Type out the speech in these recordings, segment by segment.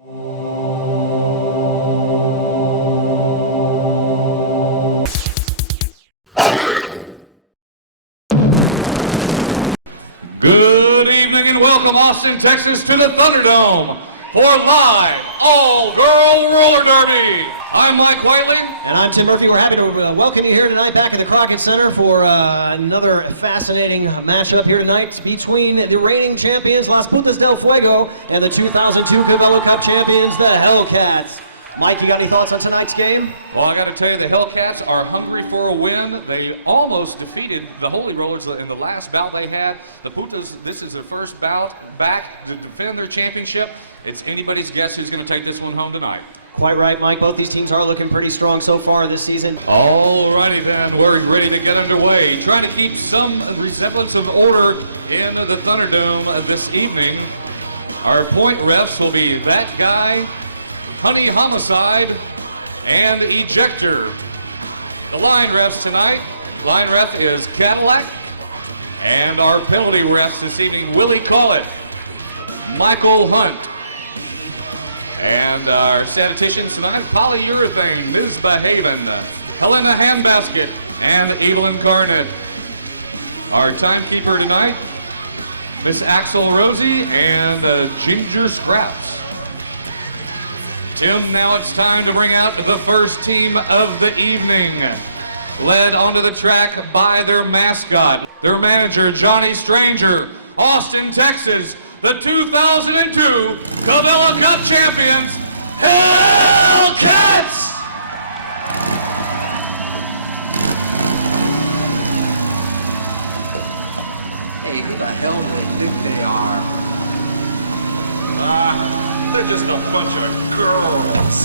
Good evening and welcome, Austin, Texas, to the Thunderdome for live all-girl roller derby. I'm Mike Whiteley. And I'm Tim Murphy. We're happy to welcome you here tonight back at the Crockett Center for another fascinating matchup here tonight between the reigning champions, Las Putas del Fuego, and the 2002 Cabello Cup champions, the Hellcats. Mike, you got any thoughts on tonight's game? Well, I got to tell you, the Hellcats are hungry for a win. They almost defeated the Holy Rollers in the last bout they had. The Putas, this is their first bout back to defend their championship. It's anybody's guess who's going to take this one home tonight. Quite right, Mike. Both these teams are looking pretty strong so far this season. All righty then, we're ready to get underway. Trying to keep some resemblance of order in the Thunderdome this evening. Our point refs will be that guy, Honey Homicide, and Ejector. The line refs tonight, line ref is Cadillac, and our penalty refs this evening, Willie Collett, Michael Hunt, and our statisticians tonight, Polyurethane, Ms. Behaven, Helena Handbasket, and Evelyn Carnett. Our timekeeper tonight, Miss Axel Rosie and Ginger Scraps. Tim, now it's time to bring out the first team of the evening. Led onto the track by their mascot, their manager, Johnny Stranger, Austin, Texas, the 2002 Cabello Cup champions, Hellcats! Hey, who the hell do they think they are? They're just a bunch of girls.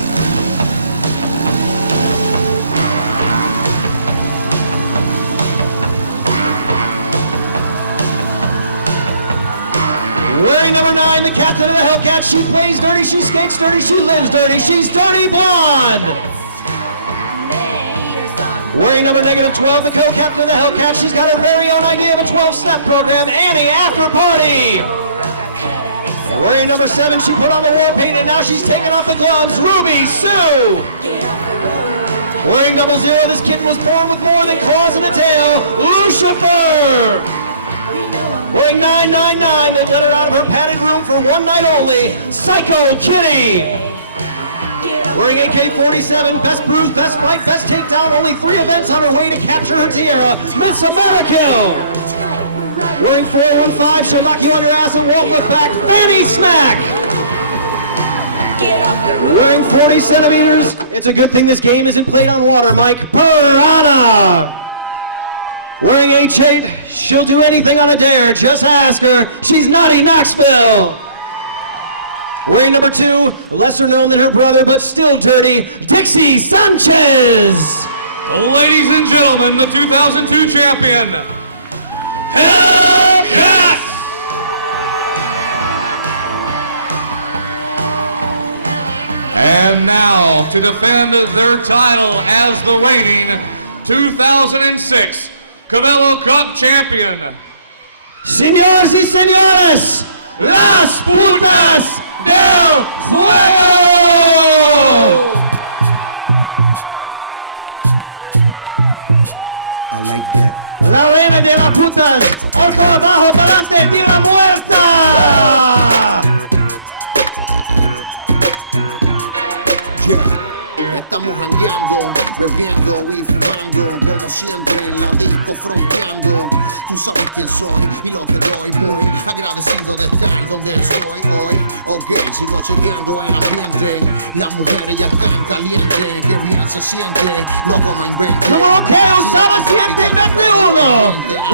Wearing number 9, the captain of the Hellcats. She plays dirty, she skates dirty, she lives dirty. She's Dirty Blonde. Wearing number -12, the co-captain of the Hellcats. She's got her very own idea of a 12-step program, Annie After Party. Wearing number 7, she put on the war paint and now she's taking off the gloves, Ruby Sue. Wearing 00, this kitten was born with more than claws and a tail, Lucifer. Wearing 999, they let her out of her padded room for one night only, Psycho Kitty. Wearing AK-47, best bruise, best fight, best takedown, only 3 events on her way to capture her tiara, Miss America. Wearing 415, she'll knock you on your ass and won't look back, Fanny Smack. Wearing 40 centimeters, it's a good thing this game isn't played on water, Mike, Piranha. Wearing H8, she'll do anything on a dare, just ask her. She's Naughty Knoxville. Wearing number 2, lesser known than her brother, but still dirty, Dixie Sanchez. Ladies and gentlemen, the 2002 champion, Hellcats! And now, to defend their title as the reigning 2006 Cabello Cup champion, Señoras y señores, Las Putas del Fuego! La reina de las putas, por abajo, para adelante, viva muerta! Estamos jangueando, bebiendo y fumando, conociendo y adicto fronteando. Tú sabes quién soy y lo que doy, voy agradecido de estar donde estoy hoy. Ok, sigo chequeando el ambiente, las mujeres ya están calientes, que más se siente, lo comandante. Ok, usaba 721,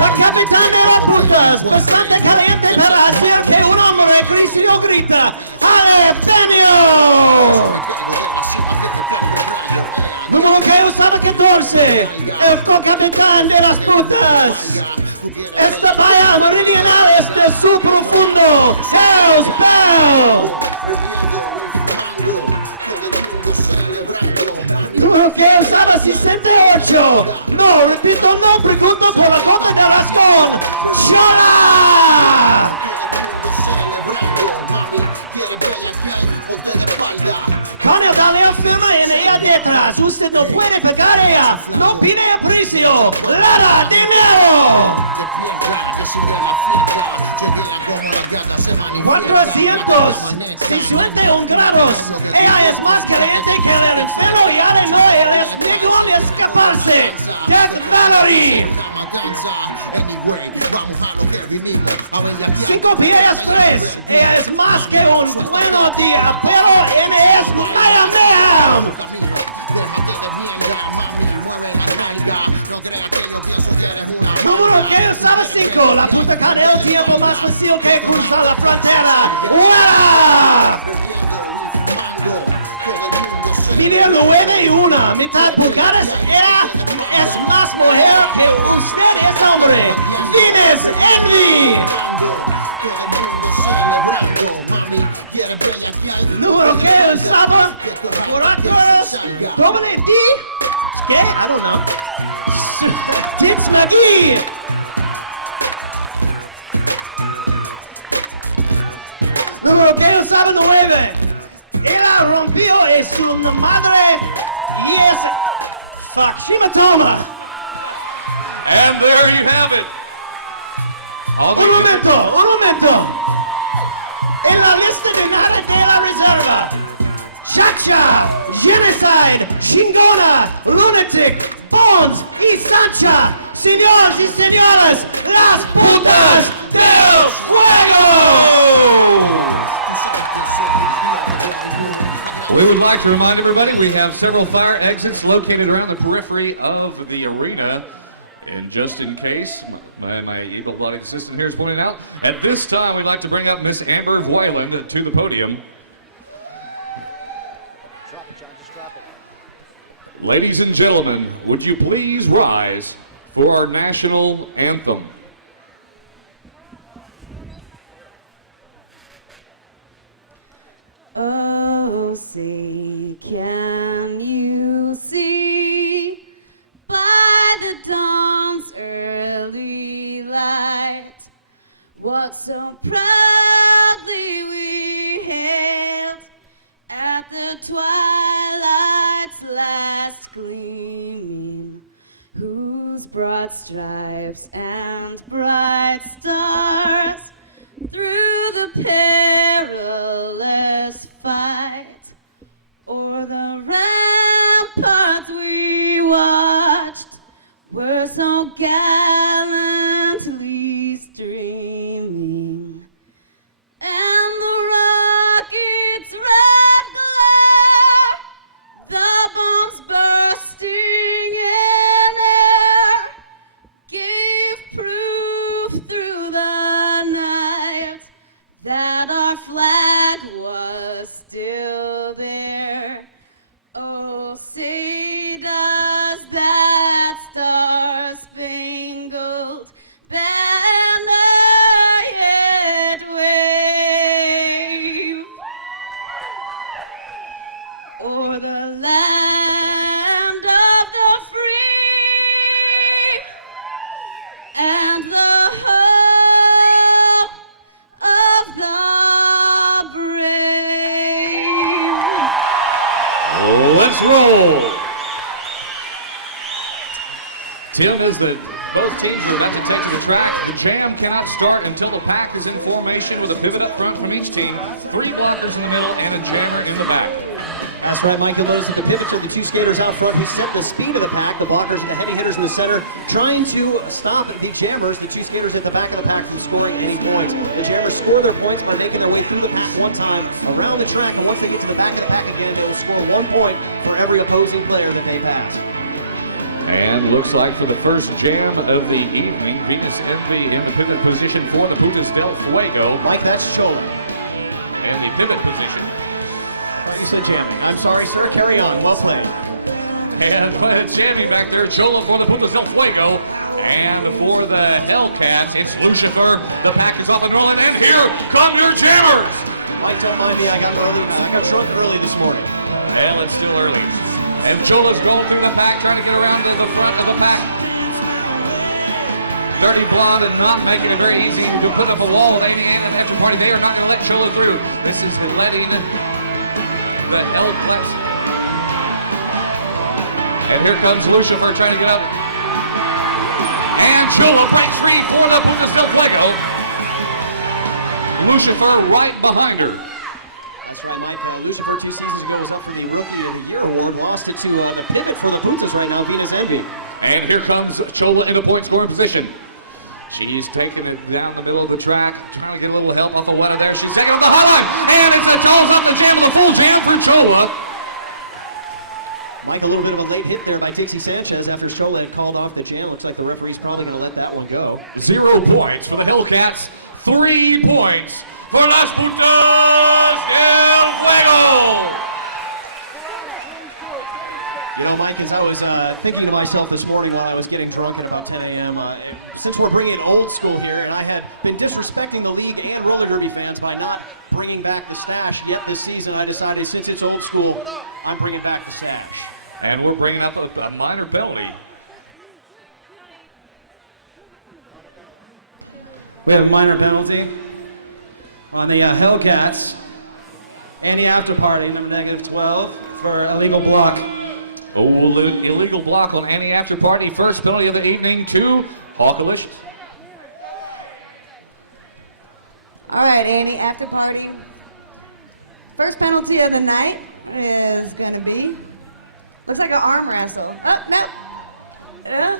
la capitana de las putas, bastante caliente para hacer que un hombre cristiano grita, ¡Ale, Número que usaba 14, el co-capitán de las putas. Esta vaya meridional desde su profundo, Hell's Bell. Número que usaba 68, no, repito, no pregunto por la gota de Rascón, ¡Chora! usted no puede pegar ella. No pide el precio. Lara de nuevo. 451 grados. Ella es más caliente que el cielo y ahora no eres ningún escaparse. Death Valerie. 5 pies 3. Ella es más que un bueno día, pero ella es Madame Mayhem. Número 5, la puta cara del tiempo más fácil que cruzar la frontera. ¡Wow! Mide 9 y 1, mitad pulgadas. Ella es más mujer que usted es hombre. Venus Emily. Número que el sábado. Por actores. Doble D. ¿Qué? I don't know. Tix McGee. Número que el sábado 9. Ella rompió es su madre y es Shimatoma. And there you have it. Un momento. En la lista de nada que la reserva. Chacha, Genocide, Chingona, Lunatic, Bones y Sancha. Señoras y señores, Las Putas del Fuego! We would like to remind everybody we have several fire exits located around the periphery of the arena. And just in case, my able-bodied assistant here is pointing out, at this time we'd like to bring up Miss Amber Voiland to the podium. Drop it, John, just drop it. Ladies and gentlemen, would you please rise for our national anthem? Oh, say, can you see by the dawn's early light what so proudly we hailed at the twilight's last gleaming, whose broad stripes and bright stars through the perilous fight o'er the ramparts we watched were so gallantly streaming, and the rocket's red glare, the bombs bursting in air, gave proof through the night that our flag was still there. Oh, say does that star-spangled banner yet wave o'er the land of the free and the hope of the brave. Let's roll! Tim, as both teams are about to take to the track, the jam counts start until the pack is in formation with a pivot up front from each team, 3 blockers in the middle, and a jammer in the back. That's right, Mike. Those are the pivots of the 2 skaters out front who set the speed of the pack. The blockers and the heavy hitters in the center trying to stop the jammers, the 2 skaters at the back of the pack, from scoring any points. The jammers score their points by making their way through the pack one time around the track, and once they get to the back of the pack again, they will score 1 point for every opposing player that they pass. And looks like for the first jam of the evening, Venus Envy in the pivot position for the Putas del Fuego. Mike, that's Chola. And the pivot position. You said jamming. I'm sorry, sir. Carry on. Well played. And jamming back there, Chola for the Putas del Fuego. And for the Hellcats, it's Lucifer. The pack is off and rolling, and here come your jammers! Mike, don't mind me. I got drunk early this morning. And it's still early. And Chola's going through the back, trying to get around to the front of the pack. Dirty Blonde and not making it very easy to put up a wall with Amy Ann and Hedge Party. They are not going to let Chola through. This is letting the Hellcats And here comes Lucifer trying to get up. And Chola breaks free for the Putas del Fuego. Lucifer right behind her. That's right, Mike. Lucifer 2 seasons ago was up for the Rookie of the Year award. Lost it to the pivot for the Putas right now, Venus Envy. And here comes Chola into point scoring position. She's taking it down the middle of the track, trying to get a little help off the water there. She's taking it on the hot line. And it's a toss off the jam with a full jam for Chola. Mike, a little bit of a late hit there by Dixie Sanchez after Chola had called off the jam. Looks like the referee's probably going to let that one go. 0 points for the Hellcats. 3 points for Las Putas del Fuego. You know, Mike, as I was thinking to myself this morning while I was getting drunk at about 10 a.m., since we're bringing old school here, and I had been disrespecting the league and roller derby fans by not bringing back the stash yet this season, I decided since it's old school, I'm bringing back the stash. And we're bringing up a minor penalty. We have a minor penalty on the Hellcats and the after party, -12 for illegal block. Oh, illegal block on any after party. First penalty of the evening to Hawkalish. All right, Annie, after party. First penalty of the night is going to be, looks like an arm wrestle. Oh, no.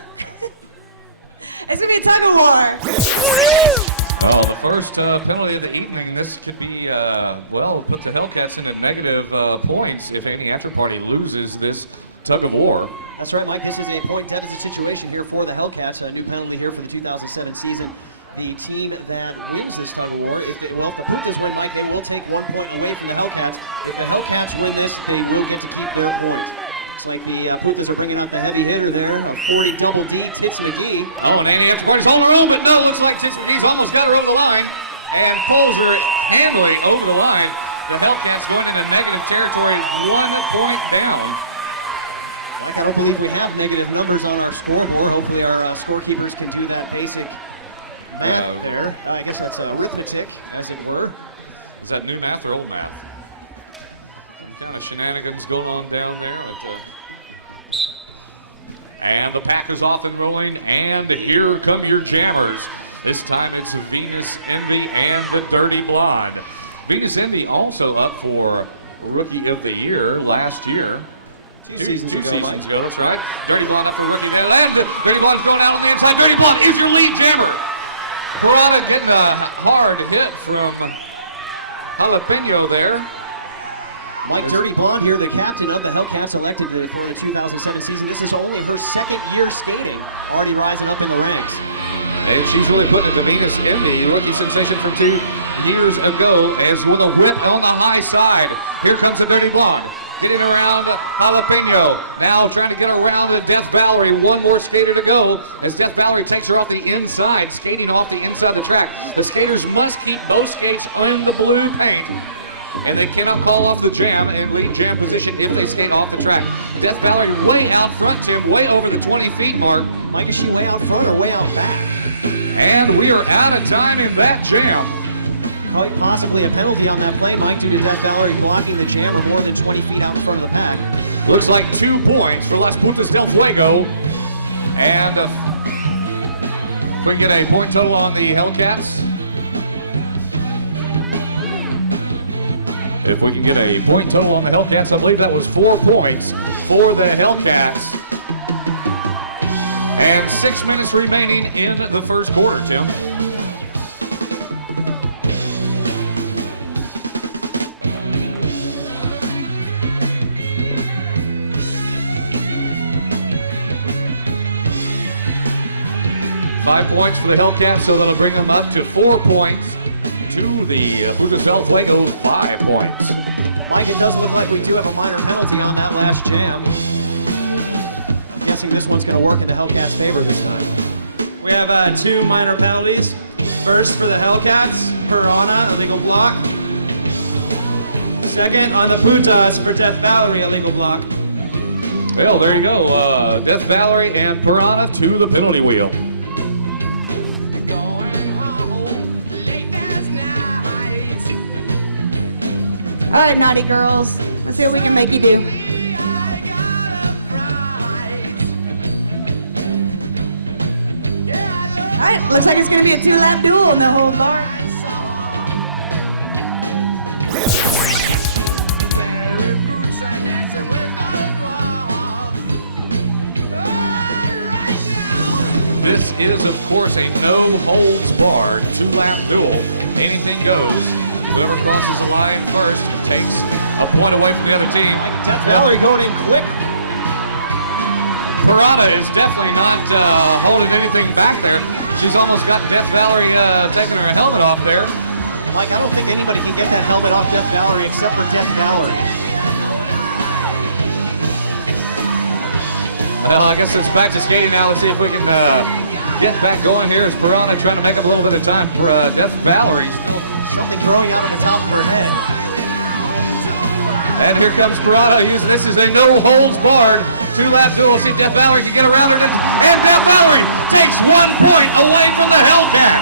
It's going to be a tug of war. Well, the first penalty of the evening, this could be, well, put the Hellcats into negative points if any after party loses this tug of war. That's right, Mike. This is a point deficit situation here for the Hellcats. A new penalty here for the 2007 season. The team that wins this tug of war, if the Putas win, Mike, they will take 1 point away from the Hellcats. If the Hellcats win this, they will get to keep their point. Looks like the Putas are bringing out the heavy hitter there, a 40 double D, Tits McGee. Oh, and Annie after party's on her own, but no, looks like Tits McGee's almost got her over the line and pulls her handily over the line. The Hellcats going into negative territory, 1 point down. I don't believe we have negative numbers on our scoreboard. Hopefully our scorekeepers can do that basic math there. I guess that's arithmetic, as it were. Is that new math or old math? Kind of shenanigans going on down there. And the pack is off and rolling, and here come your jammers. This time it's Venus Envy and the Dirty Blonde. Venus Envy also up for Rookie of the Year last year. Two seasons ago, that's right. Dirty Blonde up for Rookie of the Year. Dirty Blonde's going out on the inside. Dirty Blonde is your lead jammer. Corrada getting a hard hit from Jalapeno there. Mike, Dirty Blonde here, the captain of the Hellcats elected group for the 2007 season. This is only her second year skating, already rising up in the ranks. And she's really putting it to Venus Envy, rookie sensation from 2 years ago, as with a rip on the high side. Here comes the Dirty Blonde, getting around Jalapeno. Now trying to get around the Death Valerie. One more skater to go as Death Valerie takes her off the inside, skating off the inside of the track. The skaters must keep both skates on the blue paint, and they cannot fall off the jam and leave jam position if they skate off the track. Death Valerie way out front, Tim, way over the 20 feet mark. Mike, is she way out front or way out back? And we are out of time in that jam. Quite possibly a penalty on that play, Mike, due to Death Valerie blocking the jam or more than 20 feet out in front of the pack. Looks like 2 points for Las Putas del Fuego. And we get a point total on the Hellcats. If we can get a point total on the Hellcats, I believe that was 4 points for the Hellcats. And 6 minutes remaining in the first quarter, Tim. Five points for the Hellcats, so that'll bring them up to 4 points. To the Putas del Fuego, 5 points. Mike, it does look like we do have a minor penalty on that last jam. I'm guessing this one's going to work in the Hellcats' favor this time. We have 2 minor penalties. First for the Hellcats, Piranha, illegal block. Second on the Putas for Death Valerie, illegal block. Well, there you go. Death Valerie and Piranha to the penalty wheel. All right, naughty girls. Let's see what we can make you do. Looks like it's going to be a 2-lap duel in the whole bar. This is, of course, a no-holds-barred 2-lap duel. Anything goes. Whoever crosses the line first takes a point away from the other team. Valerie going in quick. Parada is definitely not holding anything back there. She's almost got Death Valerie taking her helmet off there. Mike, I don't think anybody can get that helmet off Death Valerie except for Death Valerie. Well, I guess it's back to skating now. Let's see if we can get back going here as Parada trying to make up a little bit of time for Death Valerie. Something throwing out on the top of her head. And here comes Parada. This is a no-holds-barred 2-lap duel. Let's see if Death Valerie can get around it. And Death Valerie takes 1 point away from the Hellcats.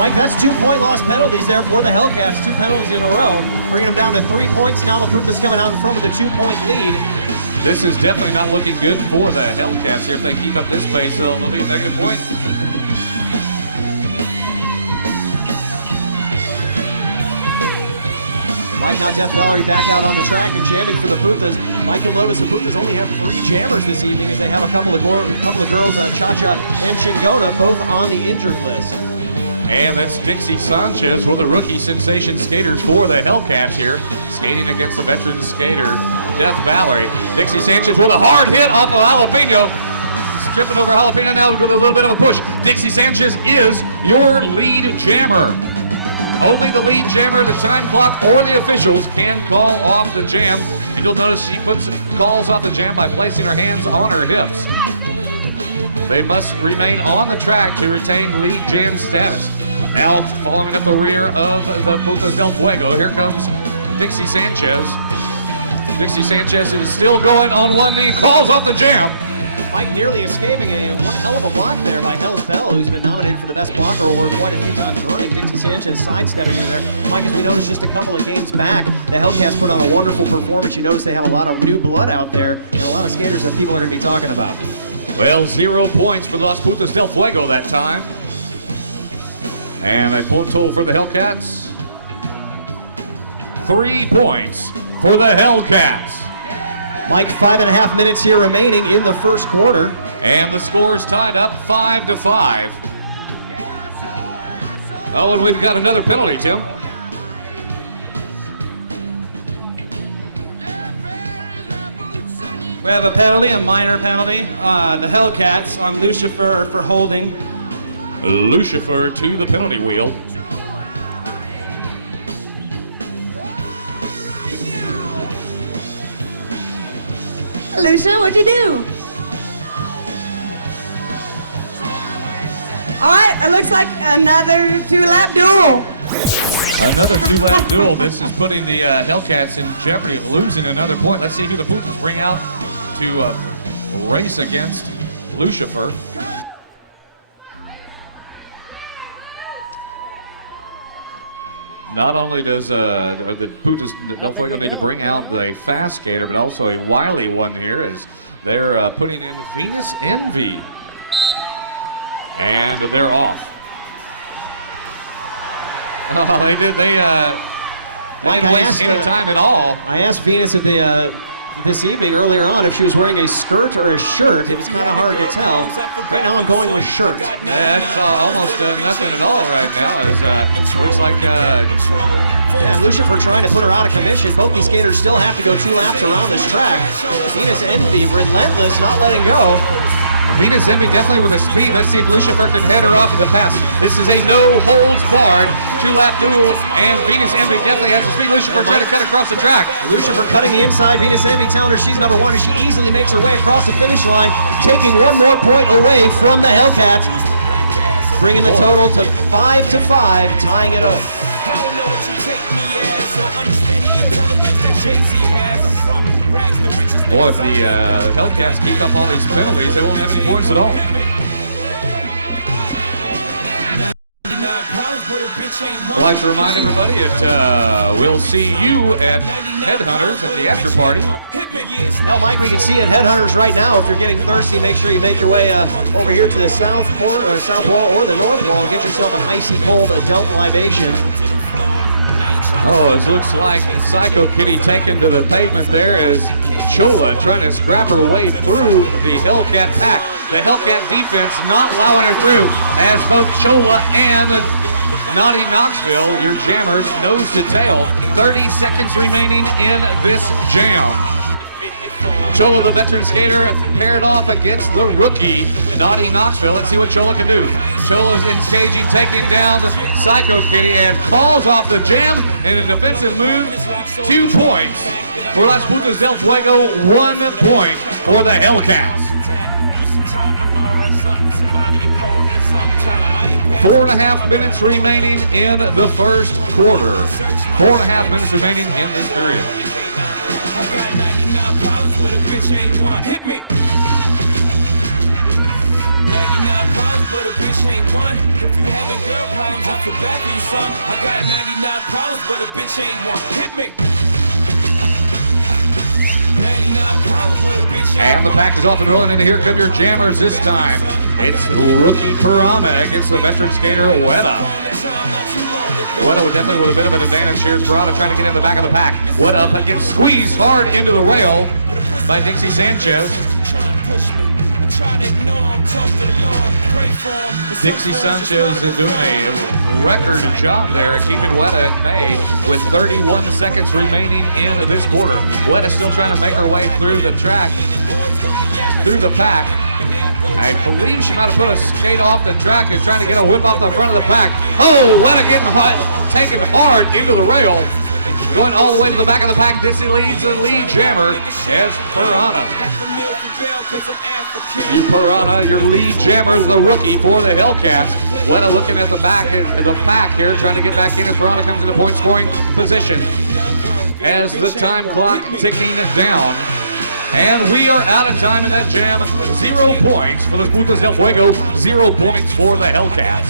Mike, that's 2-point loss penalties there for the Hellcats. 2 penalties in a row. Bring them down to 3 points. Now the group is coming out in front with a 2-point lead. This is definitely not looking good for the Hellcats here. If they keep up this pace, they'll be taking points. Death Valley back out on the track and jamming for the Putas. Mike, you'll notice the Putas only have 3 jammers this evening. They have a couple of girls Cha-Cha and Chingona, both on the injured list. And that's Dixie Sanchez, one of the rookie sensation skaters for the Hellcats here, skating against the veteran skater, Death Valerie. Dixie Sanchez with a hard hit off of Jalapeno. Skipping over Jalapeno now with a little bit of a push. Dixie Sanchez is your lead jammer. Only the lead jammer, the time clock, or the officials can call off the jam. You'll notice she calls off the jam by placing her hands on her hips. They must remain on the track to retain lead jam status. Now following in the rear of the Las Putas del Fuego, here comes Dixie Sanchez. Dixie Sanchez is still going on one knee, calls off the jam. Mike nearly escaping a hell of a block there by Hellas Bell, who's been nominated for the best block roller quite a few times running. Dixie Sanchez sidestepping in there. Mike, as we noticed just a couple of games back, the Hellcats put on a wonderful performance. You notice they had a lot of new blood out there and a lot of skaters that people are going to be talking about. Well, 0 points for Las Putas del Fuego that time. And a point total for the Hellcats. 3 points for the Hellcats. Mike, 5.5 minutes here remaining in the first quarter. And the score is tied up 5-5. Oh, and we've got another penalty, too. We have a penalty, a minor penalty. The Hellcats on Lucifer for holding. Lucifer to the penalty wheel. Lucia, what'd you do? All right, it looks like another 2-lap duel. Another 2-lap duel. This is putting the Hellcats in jeopardy of losing another point. Let's see who the Putas bring out to race against Lucifer. Not only does the Putas don't need to bring out the fast skater, but also a wily one here as they're putting in Venus Envy. And they're off. Oh, they Mike, didn't waste any time at all. I asked Venus at this evening earlier on if she was wearing a skirt or a shirt. It's kind of hard to tell. Right now I'm going with a shirt. That's almost nothing at all right now. Looks like Lucifer trying to put her out of commission. Both these skaters still have to go 2 laps around this track. Venus Envy, relentless, not letting go. Venus Envy definitely with the speed. Let's see if Lucifer can head her off to the pass. This is a no-holds-barred 2-lap duel, and Venus Envy definitely has to see Lucifer trying to get across the track. Lucifer cutting the inside. Venus Envy telling her she's number 1. She easily makes her way across the finish line, taking 1 more point away from the Hellcats, bringing the total to 5-5, tying it up. Boy, if the Hellcats keep up all these penalties, they won't have any points at all. I'd like to remind everybody that we'll see you at Headhunters at the after party Well, Mike, you can see at Headhunters right now, if you're getting thirsty, make sure you make your way over here to the south corner, or south wall, or the north wall, and get yourself an icy cold adult libation. Oh, it looks like Psycho Kitty taken to the pavement there as Chola trying to strap her way through the Hellcat pack. The Hellcat defense not allowing her through as both Chola and Naughty Knoxville, your jammers, nose to tail. 30 seconds remaining in this jam. Chola, the veteran skater, paired off against the rookie, Naughty Knoxville. Let's see what Chola can do. Chola's engaging, taking down Psycho Kitty and falls off the jam in a defensive move. 2 points for Las Putas del Fuego, 1 point for the Hellcats. 4.5 minutes remaining in the first quarter. 4.5 minutes remaining in this period. And the pack is off and rolling, and here come your jammers this time. It's the rookie Piranha against the veteran skater Weta. Weta would definitely with a bit of an advantage here. Piranha trying to get in the back of the pack. Weta gets squeezed hard into the rail by Dixie Sanchez. Dixie Sanchez is doing a record job there, keeping Weta at bay with 31 seconds remaining into this quarter. Weta still trying to make her way through the track, through the pack. I believe she might have put a skate off the track and trying to get a whip off the front of the pack. Oh, Weta getting taken hard into the rail. Going all the way to the back of the pack. Dixie leads the lead jammer as Piranha. Piranha, your lead jammer, the rookie for the Hellcats. Weta looking at the back of the pack here, trying to get back in front of them to the point scoring position. As the time clock ticking down. And we are out of time in that jam. 0 points for the Putas del Fuego, 0 points for the Hellcats.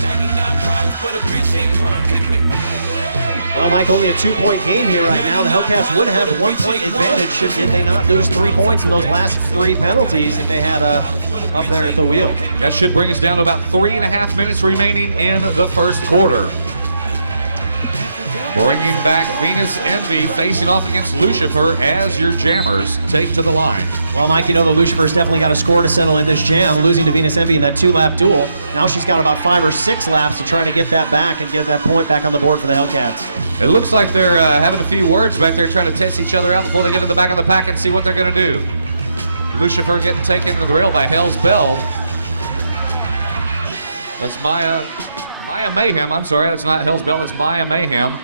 Well, Mike, only a 2-point game here right now. The Hellcats would have a 1-point advantage should they not lose 3 points in those last 3 penalties if they had a upright at the wheel. That should bring us down to about 3.5 minutes remaining in the first quarter. Bringing back Venus Envy, facing off against Lucifer as your jammers take to the line. Well, Mike, you know the Lucifer's definitely got a score to settle in this jam, losing to Venus Envy in that 2-lap duel. Now she's got about 5 or 6 laps to try to get that back and get that point back on the board for the Hellcats. It looks like they're having a few words back there, trying to test each other out before they get in the back of the pack and see what they're going to do. Lucifer getting taken to the rail by Hell's Bell. That's Maya Mayhem. I'm sorry, it's not Hell's Bell, it's Maya Mayhem.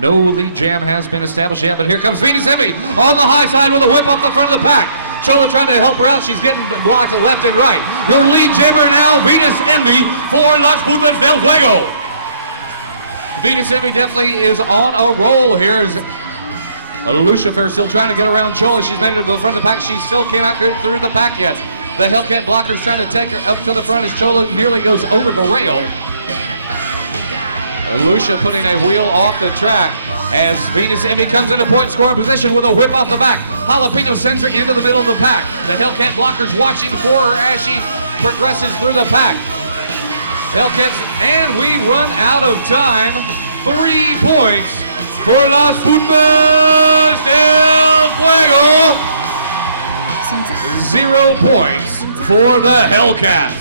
No lead jam has been established yet, but here comes Venus Envy on the high side with a whip off the front of the pack. Chola trying to help her out. She's getting blocked left and right. The lead jammer now, Venus Envy for Las Putas del Fuego. Venus Envy definitely is on a roll here. Lucifer still trying to get around Chola. She's made it to the front of the pack. She still cannot get through the pack yet. The Hellcat blocker is trying to take her up to the front as Chola nearly goes over the rail. Lucia putting a wheel off the track as Venus Envy comes into point scoring position with a whip off the back. Jalapeno sends her into the middle of the pack. The Hellcat blockers watching for her as she progresses through the pack. Hellcats, and we run out of time. 3 points for Las Putas del Fuego. 0 points for the Hellcats.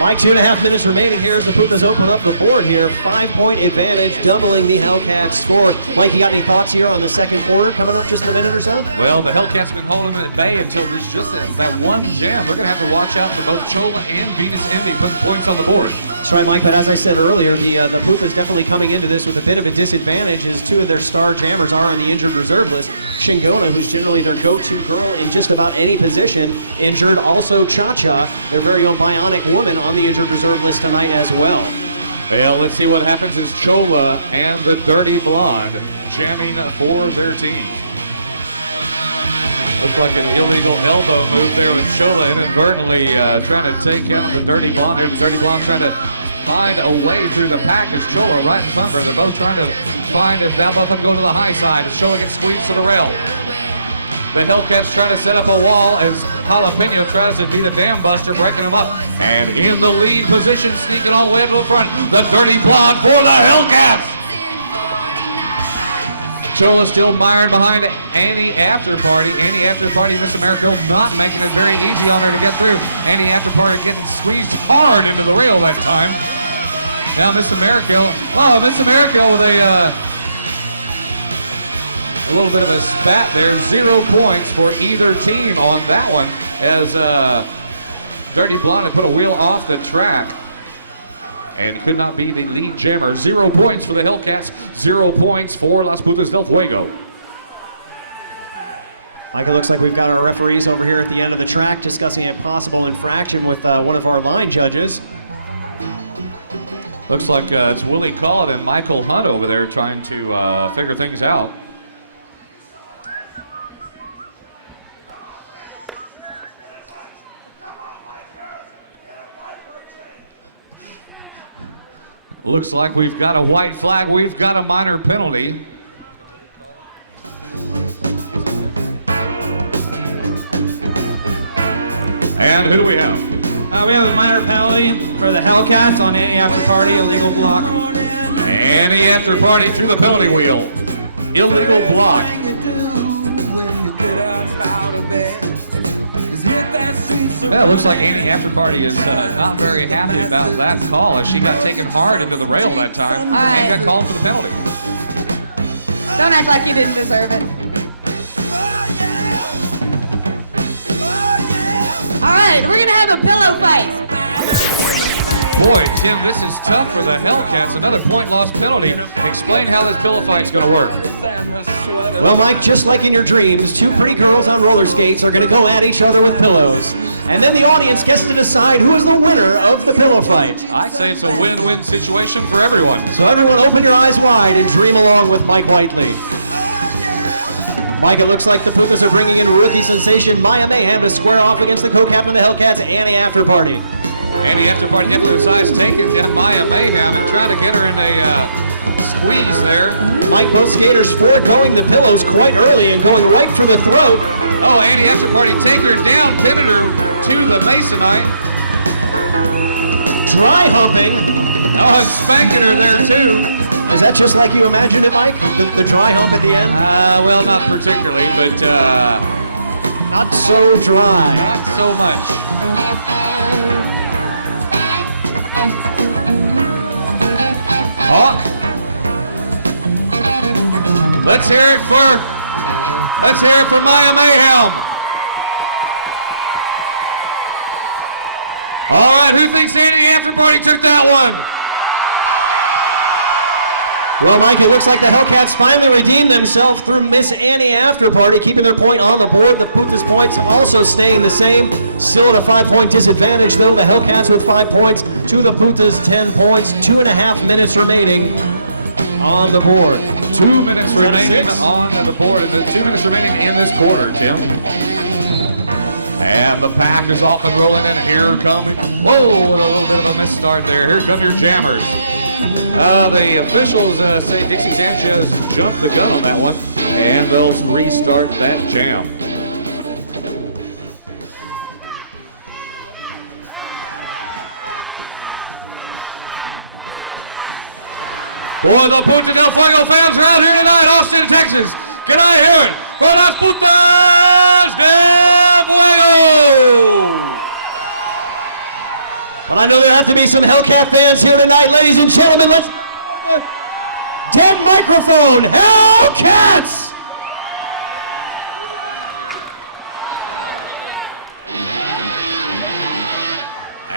Mike, 2.5 minutes remaining here as the Putas open up the board here. 5-point advantage, doubling the Hellcats score. Mike, you got any thoughts here on the second quarter coming up just a minute or so? Well, the Hellcats have been holding them at bay until there's just that one jam. They're going to have to watch out for both Chola and Venus Envy putting points on the board. That's right, Mike, but as I said earlier, the Putas definitely coming into this with a bit of a disadvantage as 2 of their star jammers are on the injured reserve list. Shingona, who's generally their go-to girl in just about any position, injured. Also Cha-Cha, their very own bionic woman, on the injured reserve list tonight as well. Well, let's see what happens as Chola and the Dirty Blonde jamming for their team. Looks like an illegal elbow move there with Chola inadvertently trying to take out the Dirty Blonde. The Dirty Blonde trying to find a way through the pack as Chola right in front of her. They're both trying to find if that both go to the high side as Chola gets squeezed to the rail. The Hellcats trying to set up a wall as Jalapeno tries to beat a dam buster, breaking them up. And in the lead position, sneaking all the way to the front, the dirty blonde for the Hellcats. Chola still mired behind Annie Afterparty. Annie Afterparty, Miss America not making it very easy on her to get through. Annie Afterparty getting squeezed hard into the rail that time. Now Miss America, Miss America with a little bit of a spat there. 0 points for either team on that one as Dirty Blonde put a wheel off the track and could not be the lead jammer. 0 points for the Hellcats, 0 points for Las Putas del Fuego. Mike, it looks like we've got our referees over here at the end of the track discussing a possible infraction with one of our line judges. Looks like it's Willie Collin and Michael Hunt over there trying to figure things out. Looks like we've got a white flag, we've got a minor penalty. And who do we have? We have a minor penalty for the Hellcats on Annie Afterparty, illegal block. Annie Afterparty to the penalty wheel. Illegal block. Well, it looks like Annie Afterparty is not very happy about that call as she got taken hard into the rail that time and got called for the penalty. Don't act like you didn't deserve it. All right, we're gonna have a pillow fight. Boy, Tim, this is tough for the Hellcats. Another point loss penalty. Explain how this pillow fight's gonna work. Well, Mike, just like in your dreams, two pretty girls on roller skates are going to go at each other with pillows. And then the audience gets to decide who is the winner of the pillow fight. I'd say it's a win-win situation for everyone. So everyone open your eyes wide and dream along with Mike Whiteley. Mike, it looks like the Putas are bringing in rookie sensation Maya Mayhem to square off against the co-captain of the Hellcats, Annie Afterparty. Annie Afterparty getting to his eyes taken, and Maya Mayhem trying to get her in the squeeze there. Mike, both skaters forward going the pillows quite early and going right for the throat. Oh, Annie Afterparty taking her down, pinning her to the Masonite. Dry humping. Oh, spanking her there too. Is that just like you imagined it, Mike? The dry hump at the end? Well, not particularly, but Not so dry. not so much. Oh. Let's hear it for Maya Mayhem. All right, who thinks Annie Afterparty took that one? Well, Mike, it looks like the Hellcats finally redeemed themselves from Miss Annie Afterparty, keeping their point on the board. The Putas points also staying the same. Still at a 5-point disadvantage, though. The Hellcats with 5 points to the Putas 10 points. 2.5 minutes remaining on the board. 2 minutes remaining on the board. 2 minutes remaining in this quarter, Tim. And the pack is off and rolling, and here come, whoa, and a little bit of a misstart there. Here come your jammers. The officials say Dixie Sanchez jumped the gun on that one, and they'll restart that jam. For the Putas del Fuego fans around here tonight, Austin, Texas, can I hear it for Las Putas del Fuego? Well, I know there have to be some Hellcat fans here tonight, ladies and gentlemen. Let's dead microphone, Hellcats!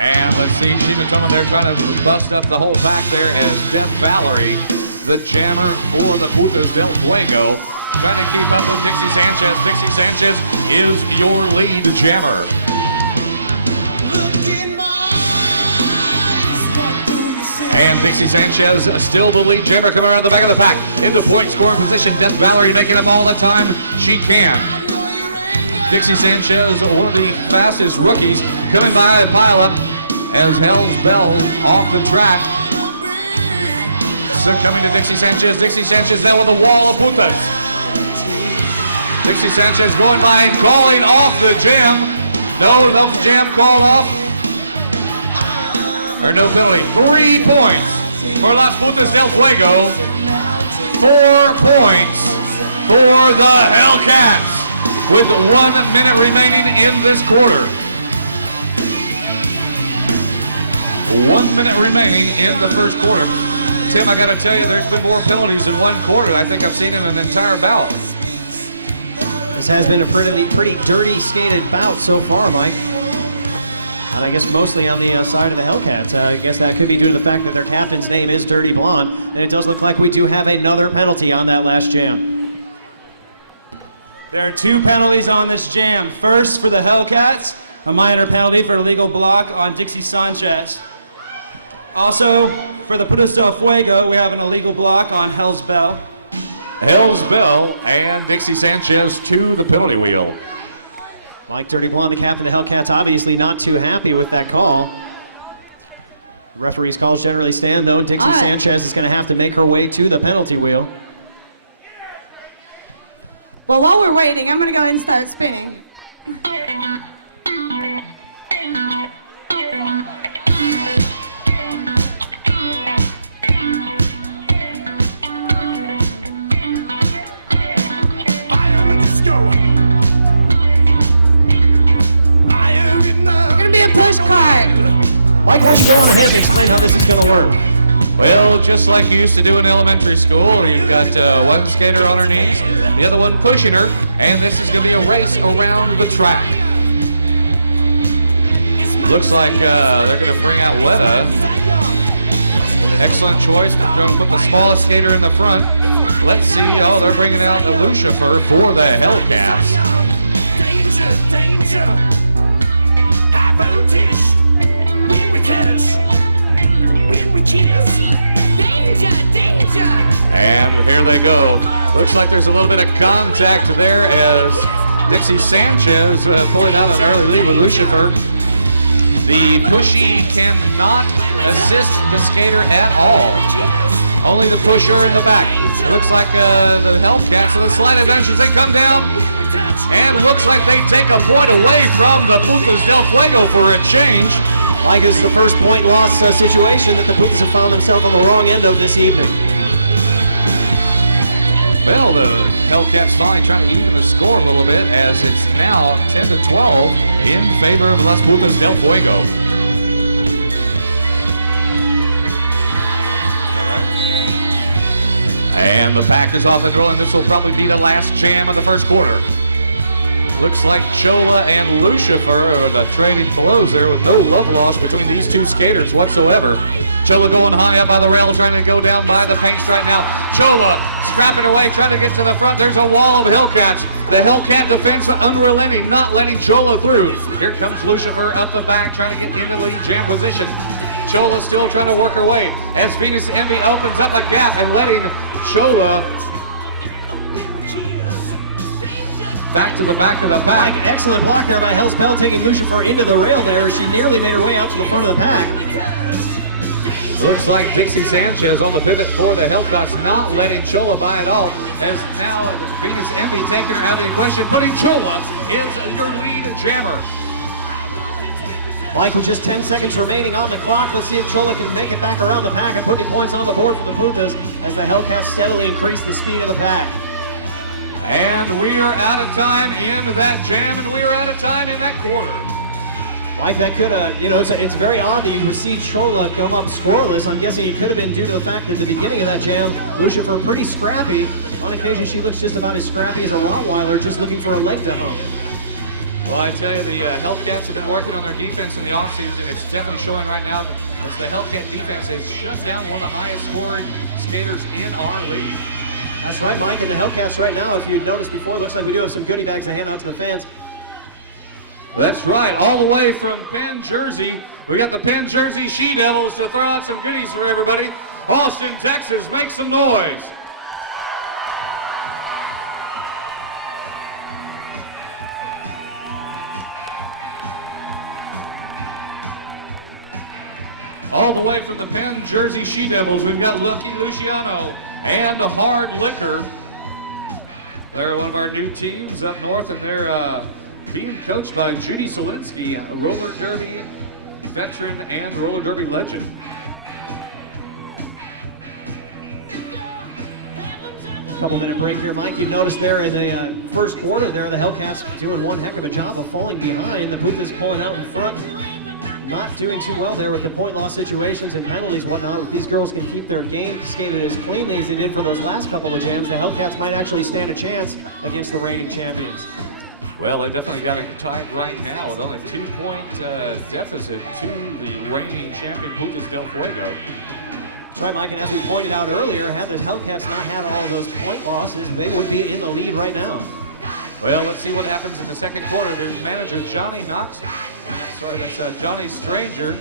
And let's see, Steven coming there trying to bust up the whole back there as Deb Valerie, the jammer for the Putas del Fuego, trying to keep up with Dixie Sanchez. Dixie Sanchez is your lead jammer. And Dixie Sanchez still the lead jammer coming around the back of the pack. In the point scoring position, Deb Valerie making them all the time she can. Dixie Sanchez, one of the fastest rookies, coming by a pileup as Hell's Bell off the track. So coming to Dixie Sanchez. Dixie Sanchez now with a wall of Putas. Dixie Sanchez going by and calling off the jam. No jam called off. Or no penalty. 3 points for Las Putas del Fuego. 4 points for the Hellcats with 1 minute remaining in this quarter. 1 minute remaining in the first quarter. Tim, I gotta tell you, there's been more penalties in 1 quarter I think I've seen in an entire bout. This has been a pretty dirty skated bout so far, Mike. I guess mostly on the side of the Hellcats. I guess that could be due to the fact that their captain's name is Dirty Blonde, and it does look like we do have another penalty on that last jam. There are 2 penalties on this jam. First, for the Hellcats, a minor penalty for illegal block on Dixie Sanchez. Also, for the Putas del Fuego, we have an illegal block on Hell's Bell. Hell's Bell and Dixie Sanchez to the penalty wheel. Mike Dirty Blonde, the captain of the Hellcats, obviously not too happy with that call. Referee's calls generally stand, though. Dixie Sanchez is going to have to make her way to the penalty wheel. Well, while we're waiting, I'm going to go ahead and start spinning. Well, just like you used to do in elementary school, you've got one skater on her knees, the other one pushing her, and this is going to be a race around the track. Looks like they're going to bring out Letta. Excellent choice. They're going to put the smallest skater in the front. Let's see. Oh, they're bringing out the Lucifer for the Hellcats. And here they go. Looks like there's a little bit of contact there as Dixie Sanchez pulling out an early lead with Lucifer. The pushy cannot assist the skater at all. Only the pusher in the back. Looks like the Hellcats on the slide adventures, they come down. And it looks like they take a point away from the Putas del Fuego for a change. Like it's the first point loss situation that the Putas have found themselves on the wrong end of this evening. Well, the Hellcats finally trying to even the score a little bit as it's now 10-12 in favor of Las Putas del Fuego. And the pack is off the middle, and this will probably be the last jam of the first quarter. Looks like Chola and Lucifer are the trading blows there with no love loss between these two skaters whatsoever. Chola going high up by the rail, trying to go down by the paints right now. Chola scrapping away, trying to get to the front. There's a wall of Hellcats. The Hellcat defense unrelenting, not letting Chola through. Here comes Lucifer up the back, trying to get into lead jam position. Chola still trying to work her way as Venus Envy opens up a gap and letting Chola back to the back of the pack. Excellent block there by Hell's Bell, taking Lucifer into the rail there. She nearly made her way out to the front of the pack. Looks like Dixie Sanchez on the pivot for the Hellcats, not letting Chola by at all. As now Venus Envy taking her out of the equation, putting Chola is your lead jammer. Mike, with just 10 seconds remaining on the clock, let's see if Chola can make it back around the pack and put the points on the board for the Putas as the Hellcats steadily increase the speed of the pack. And we are out of time in that jam, and we are out of time in that quarter. Mike, that could have, it's very odd that you received Chola come up scoreless. I'm guessing it could have been due to the fact that at the beginning of that jam, Lucifer pretty scrappy. On occasion, she looks just about as scrappy as a Rottweiler, just looking for a leg to hump. Well, I tell you, the Hellcats have been working on their defense in the offseason. It's definitely showing right now as the Hellcat defense has shut down one of the highest scoring skaters in our league. That's right, Mike, and the Hellcats right now, if you've noticed before, it looks like we do have some goodie bags to hand out to the fans. That's right, all the way from Penn, Jersey. We got the Penn, Jersey She-Devils to throw out some goodies for everybody. Austin, Texas, make some noise. All the way from the Penn, Jersey She-Devils, we've got Lucky Luciano and the Hard Liquor. They're one of our new teams up north, and they're being coached by Judy Solinsky, roller derby veteran and roller derby legend. Couple-minute break here, Mike. You noticed there in the first quarter there, the Hellcats doing one heck of a job of falling behind. The Putas pulling out in front. Not doing too well there with the point-loss situations and penalties, whatnot. If these girls can keep their game skated as cleanly as they did for those last couple of jams, the Hellcats might actually stand a chance against the reigning champions. Well, they definitely got it tied right now with only 2-point deficit to the reigning champion Putas del Fuego. That's right, Mike, and as we pointed out earlier, had the Hellcats not had all of those point losses, they would be in the lead right now. Well, let's see what happens in the second quarter. There's manager Johnny Knox. That's Johnny Stranger.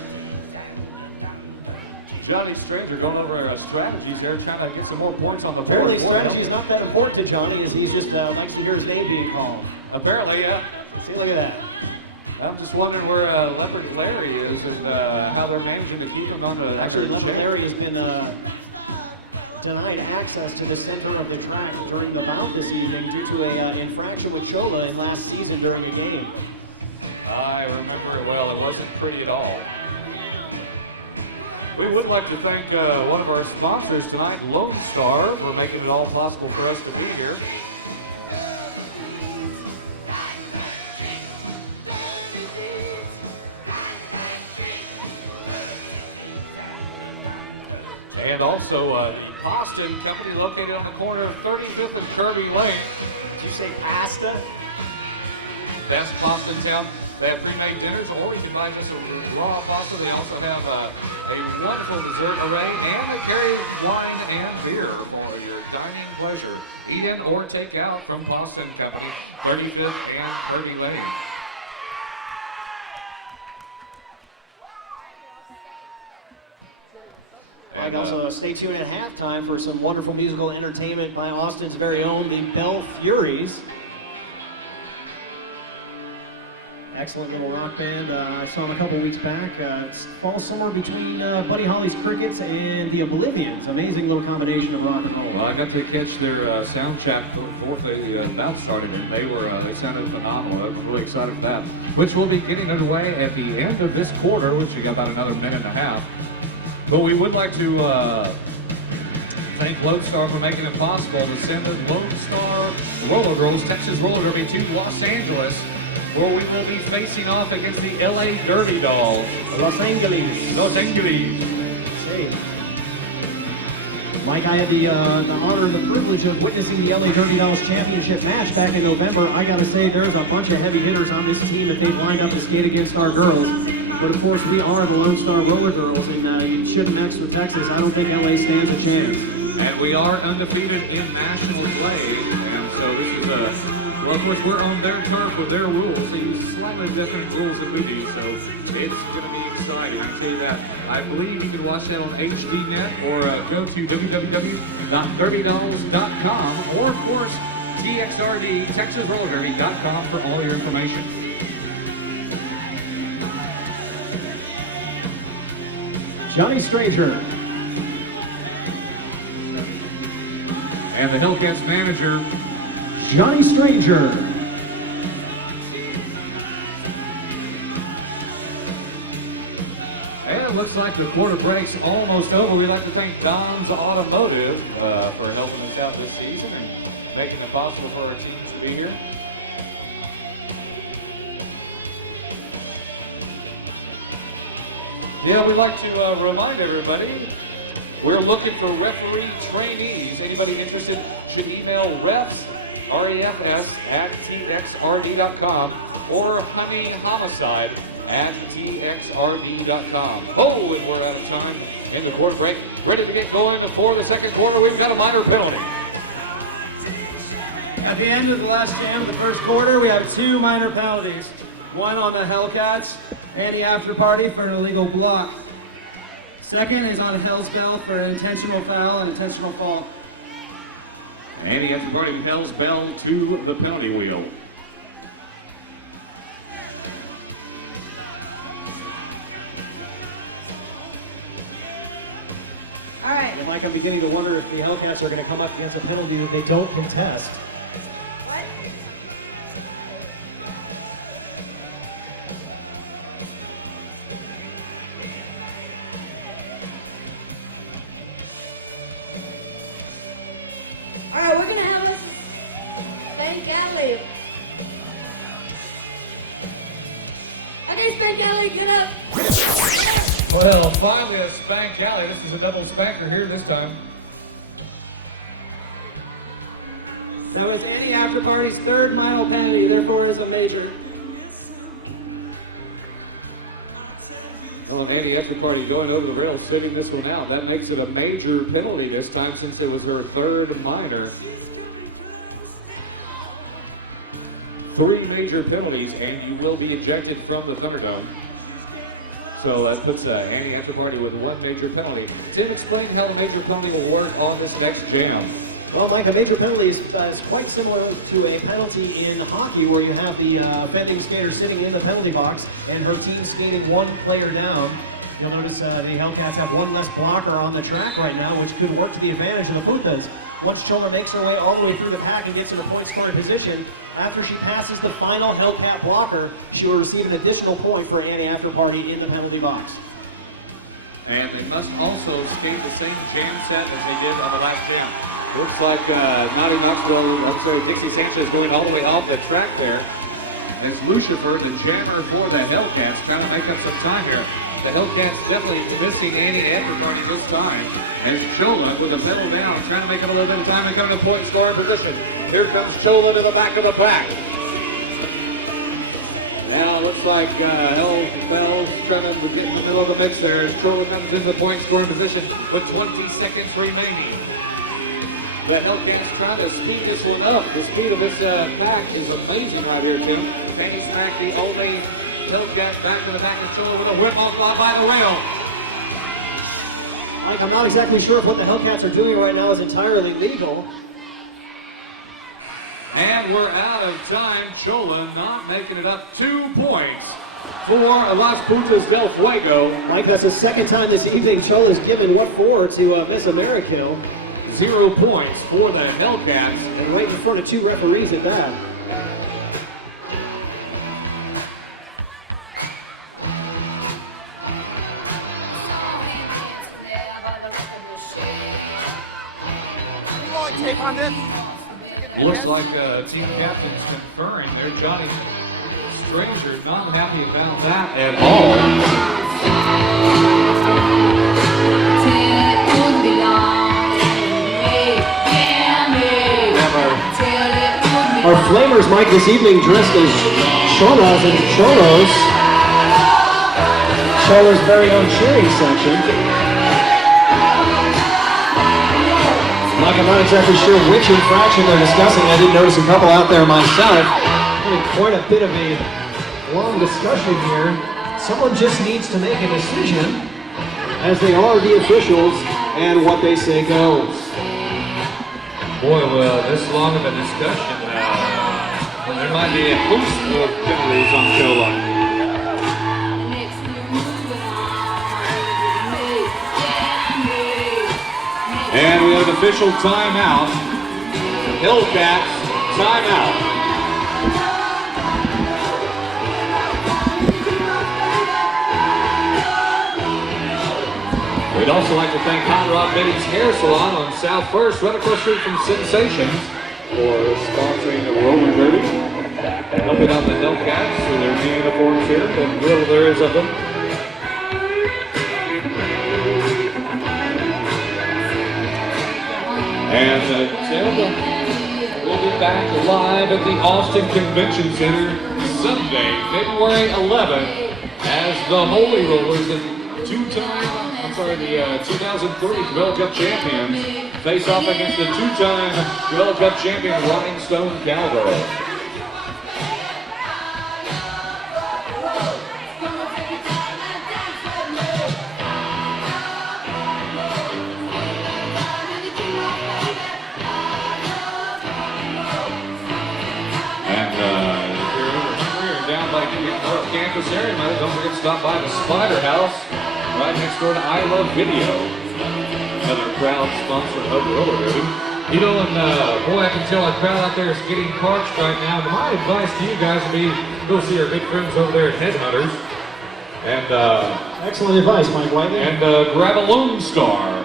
Johnny Stranger going over strategies there, trying to get some more points on the board. Apparently strategy is not that important to Johnny, as he's just likes to hear his name being called. Apparently, yeah. See, look at that. I'm just wondering where Leopard Larry is and how they're managing to keep him on the... Actually, Leopard Larry has been denied access to the center of the track during the bout this evening due to an infraction with Chola in last season during a game. I remember it well. It wasn't pretty at all. We would like to thank one of our sponsors tonight, Lone Star, for making it all possible for us to be here. And also the Boston Company, located on the corner of 35th and Kirby Lane. Did you say pasta? Best pasta in town. They have pre-made dinners, or you can buy just a raw pasta. They also have a wonderful dessert array, and they carry wine and beer for your dining pleasure. Eat in or take out from Boston Company, 35th and Kirby Lane. And also stay tuned at halftime for some wonderful musical entertainment by Austin's very own, the Bell Furies. Excellent little rock band. I saw them a couple weeks back. It falls somewhere between Buddy Holly's Crickets and the Oblivions. Amazing little combination of rock and roll. Well, I got to catch their sound check before the bout started, and they sounded phenomenal. I was really excited for that, which will be getting underway at the end of this quarter, which we got about another minute and a half. But we would like to thank Lone Star for making it possible to send the Lone Star Roller Girls Texas Roller Derby to Los Angeles, where we will be facing off against the LA Derby Dolls. Los Angeles. Los Angeles. Hey. Mike, I had the honor and the privilege of witnessing the LA Derby Dolls championship match back in November. I gotta say, there's a bunch of heavy hitters on this team that they've lined up to skate against our girls. But of course, we are the Lone Star Roller Girls, and you shouldn't mess with Texas. I don't think LA stands a chance. And we are undefeated in national play, and so this is well, of course, we're on their turf with their rules. They use slightly different rules than we do, so it's going to be exciting. I can tell you that. I believe you can watch that on HDNet or go to www.derbydolls.com or, of course, TXRD, TexasRollerDerby.com for all your information. Johnny Stranger. And the Hellcats manager, Johnny Stranger. And it looks like the quarter break's almost over. We'd like to thank Don's Automotive for helping us out this season and making it possible for our teams to be here. Yeah, we'd like to remind everybody, we're looking for referee trainees. Anybody interested should email refs, R-E-F-S, at TXRD.com or homicide at TXRD.com. Oh, and we're out of time in the quarter break. Ready to get going for the second quarter. We've got a minor penalty. At the end of the last jam of the first quarter, we have two minor penalties. One on the Hellcats and the after party for an illegal block. Second is on Hell's Bell for an intentional foul and intentional fault. And he has to bring Hell's Bell to the penalty wheel. All right. And Mike, I'm beginning to wonder if the Hellcats are going to come up against a penalty that they don't contest. Well, finally a spank alley. This is a double spanker here this time. That was Annie After Party's third mile penalty, therefore is a major. Well, Annie After Party going over the rail, spinning this one out. That makes it a major penalty this time since it was her third minor. 3 major penalties, and you will be ejected from the Thunderdome. So that puts Annie After Party with 1 major penalty. Tim, explain how the major penalty will work on this next jam. Well, Mike, a major penalty is quite similar to a penalty in hockey where you have the offending skater sitting in the penalty box and her team skating 1 player down. You'll notice the Hellcats have 1 less blocker on the track right now, which could work to the advantage of the Putas. Once Chola makes her way all the way through the pack and gets in the point scoring position, after she passes the final Hellcat blocker, she will receive an additional point for Annie After Party in the penalty box. And they must also skate the same jam set as they did on the last jam. Looks like Dixie Sanchez going all the way off the track there. As Lucifer, the jammer for the Hellcats, trying to make up some time here. The Hellcats definitely missing Annie After Party this time. As Chola with the pedal down, trying to make up a little bit of time and come to point scoring position. Here comes Chola to the back of the pack. Now it looks like Hell's trying to get in the middle of the mix there as Chola comes into the point scoring position with 20 seconds remaining. The Hellcats trying to speed this one up. The speed of this pack is amazing right here, Tim. Penny Smack, the only Hellcat back to the back of Chola with a whip off by the rail. Mike, I'm not exactly sure if what the Hellcats are doing right now is entirely legal. And we're out of time. Chola not making it up 2 points for Las Putas del Fuego. Mike, that's the second time this evening Chola's given what for to Miss America. 0 points for the Hellcats. And right in front of 2 referees at that. Tape on this. Looks like team captain's conferring there. Johnny Stranger not happy about that at all. Our Flamers, Mike, this evening dressed as Cholas and Cholos. Chola's very own cheering section. Mike, I'm not exactly sure which infraction they're discussing. I did notice a couple out there myself. Really quite a bit of a long discussion here. Someone just needs to make a decision, as they are the officials, and what they say goes. Boy, well, this long of a discussion, well, there might be a host of penalties on Chola. And we have an official timeout. Hellcats timeout. We'd also like to thank Hot Rod Betty's Hair Salon on South First, right across the street from Sensations, for sponsoring the Roller Derby. Helping out the Hellcats through their new uniforms here, and little there is of them. And Tim, we'll be back live at the Austin Convention Center Sunday, February 11th, as the Holy Rollers and the 2003 World Cup champions face off against the 2-time World Cup champion Rhinestone Cowgirl. Campus area, don't forget to stop by the Spider House right next door to I Love Video, another proud sponsor of the Roller Derby. You know, and boy, I can tell our crowd out there is getting parched right now. And my advice to you guys would be go see our good friends over there at Headhunters, and excellent advice, Mike Whiteley. And grab a Lone Star,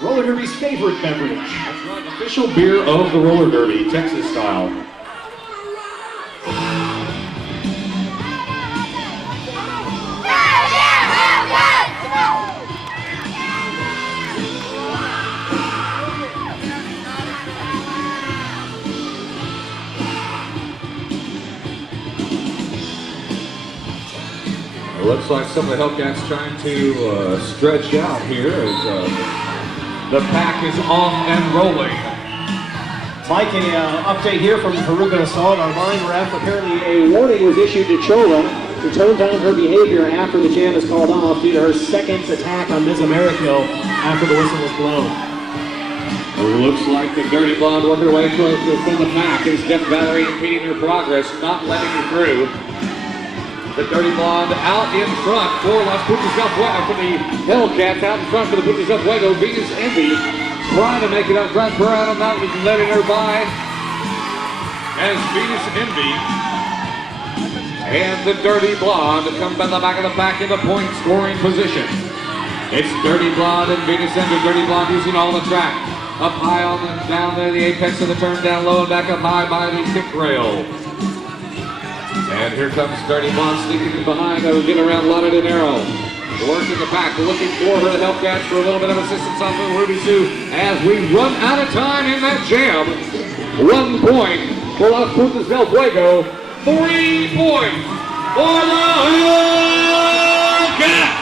Roller Derby's favorite beverage. That's right, an official beer of the Roller Derby, Texas style. Looks like some of the Hellcats trying to stretch out here as the pack is off and rolling. Mike, an update here from Haruka Assault, our line ref. Apparently a warning was issued to Chola to tone down her behavior after the jam is called off due to her second attack on Ms. Americo after the whistle was blown. Looks like the Dirty Blonde working her way from the pack is Death Valerie impeding her progress, not letting her through. The Dirty Blonde out in front for Las Putas del Fuego, for the Hellcats out in front for the Putas del Fuego. Venus Envy trying to make it up front. Peralta not letting her by as Venus Envy and the Dirty Blonde come by the back of the pack in the point scoring position. It's Dirty Blonde and Venus Envy. Dirty Blonde using all the track. Up high on the down there, the apex of the turn, down low and back up high by the tip rail. And here comes Dirty Blonde sneaking in behind. That will get around Lana De Niro. Working the back, looking for her Hellcats for a little bit of assistance off of Ruby Sue as we run out of time in that jam. 1 point for Las Putas del Fuego. 3 points for the Hellcats.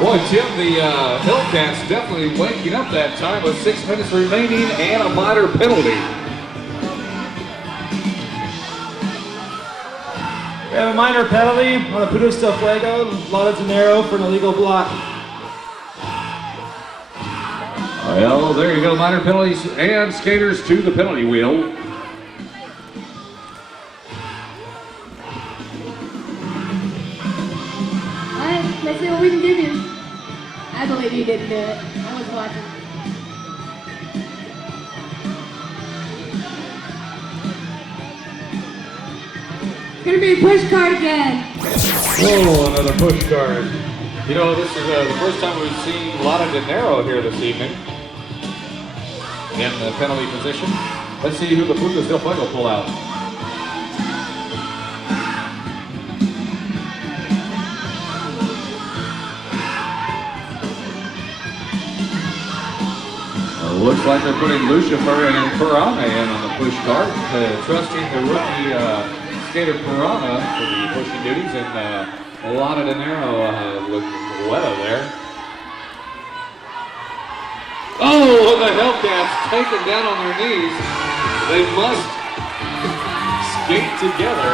Boy, Tim, the Hellcats definitely waking up that time with 6 minutes remaining and a minor penalty. We have a minor penalty on the Putas del Fuego, Lana De Niro for an illegal block. Well, there you go, minor penalties and skaters to the penalty wheel. Alright, let's see what we can give you. I believe you didn't do it. I was watching. It's gonna be a push card again. Oh, another push card. You know, this is the first time we've seen Lana De Niro here this evening in the penalty position. Let's see who the Putas del Fuego pull out. Looks like they're putting Lucifer and Piranha in on the push card, trusting the rookie skater Piranha for the pushing duties, and Lana De Niro looking Weta there. Oh, the Hellcats taken down on their knees. They must skate together.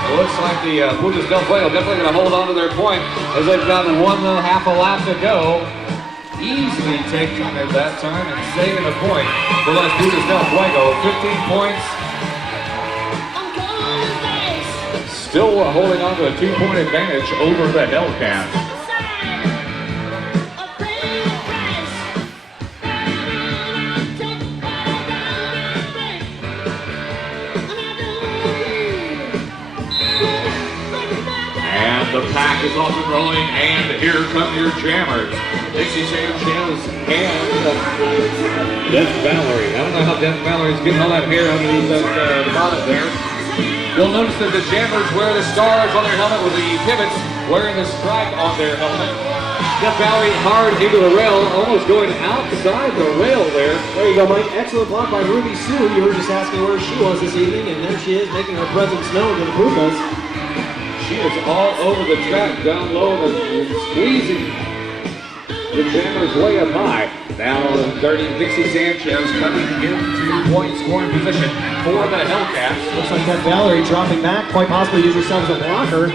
It looks like the Putas del Fuego definitely going to hold on to their point as they've got 1.5 a lap to go. Easily taking it at that time and saving a point for Las Putas del Fuego. 15 points. Still holding on to a 2-point advantage over the Hellcats. And the pack is off and rolling, and here come your jammers. Dixie Sanchez and Death Valerie. I don't know how Death Valerie's getting all that hair underneath the bonnet there. You'll notice that the jammers wear the stars on their helmet with the pivots wearing the stripe on their helmet. Death Valerie hard into the rail, almost going outside the rail there. There you go, Mike. Excellent block by Ruby Sue. You were just asking where she was this evening, and there she is, making her presence known to the Putas. She is all over the track, down low and squeezing the jammers way up high. Now, Dirty Dixie Sanchez coming into point scoring position for the Hellcats. Looks like that Valerie dropping back, quite possibly use herself as a blocker.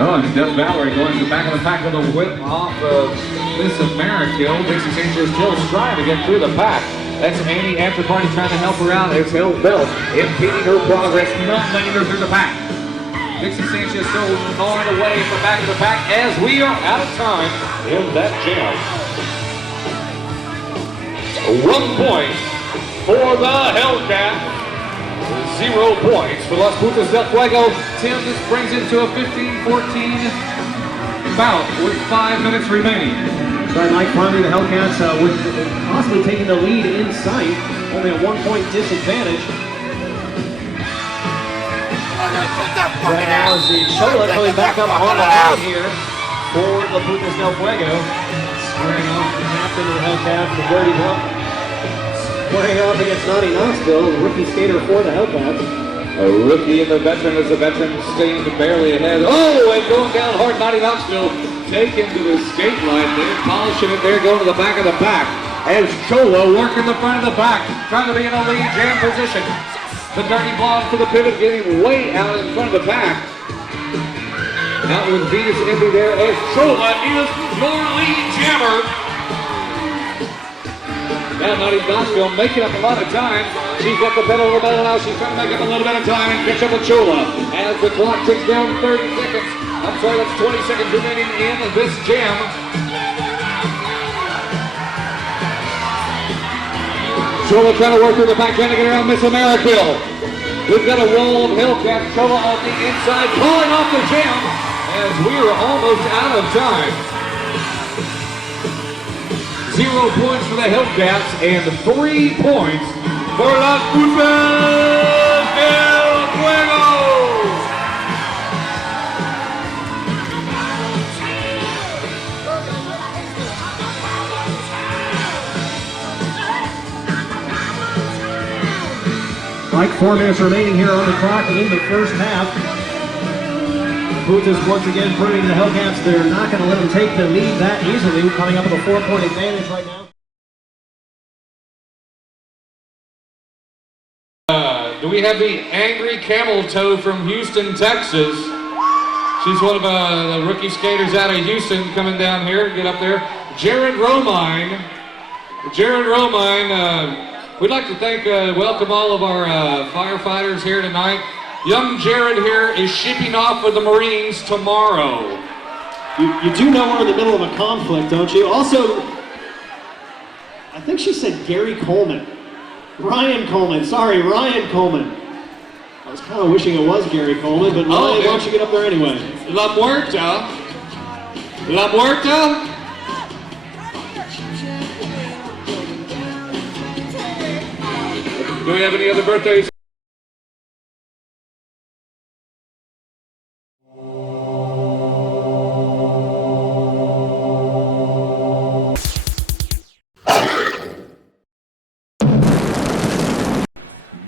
Oh, and Death Valerie going to the back of the pack with a whip off of Miss America. Dixie Sanchez still trying to get through the pack. That's Annie after party trying to help her out as Hell Belt impeding her progress, not letting her through the pack. Dixie Sanchez still gnawing away at the back of the pack as we are out of time in that jam. 1 point for the Hellcat. 0 points for Las Putas del Fuego. Tim, this brings it to a 15-14 bout with 5 minutes remaining. Sorry, Mike. Finally, the Hellcats with possibly taking the lead in sight. Only a 1-point disadvantage. Right now is the Chola coming back up on the line here for the Putas del Fuego. Squaring off the captain of the Hellcats, the Dirty Blonde. Playing off against Naughty Knoxville, the rookie skater for the Hellcats. A rookie and the veteran as the veteran staying barely ahead. Oh, and going down hard, Naughty Knoxville taken to the skate line there, polishing it there, going to the back of the back. As Chola working the front of the back, trying to be in a lead jam position. The dirty blonde for the pivot, getting way out in front of the pack. Out with Venus Envy there as Chola is your lead jammer. Now Naughty Knoxville making up a lot of time. She's got the pedal to the metal now. She's trying to make up a little bit of time and catch up with Chola. As the clock ticks down 30 seconds. I'm sorry, that's 20 seconds remaining in this jam. Chola trying to work through the back, trying to get around Miss America. We've got a roll of Hellcats. Chola on the inside, calling off the jam as we are almost out of time. 0 points for the Hellcats and 3 points for Las Putas del Fuego. Like 4 minutes remaining here on the clock in the first half. Putas once again proving to the Hellcats they're not going to let them take the lead that easily, coming up with a 4-point advantage right now. Do we have the angry camel toe from Houston, Texas? She's one of the rookie skaters out of Houston coming down here. Get up there. Jared Romine. Jared Romine. We'd like to welcome all of our firefighters here tonight. Young Jared here is shipping off with the Marines tomorrow. You do know we're in the middle of a conflict, don't you? Also, I think she said Gary Coleman. Ryan Coleman. Sorry, Ryan Coleman. I was kind of wishing it was Gary Coleman, but Ryan, why don't you get up there anyway? La Muerta. La Muerta. Do we have any other birthdays?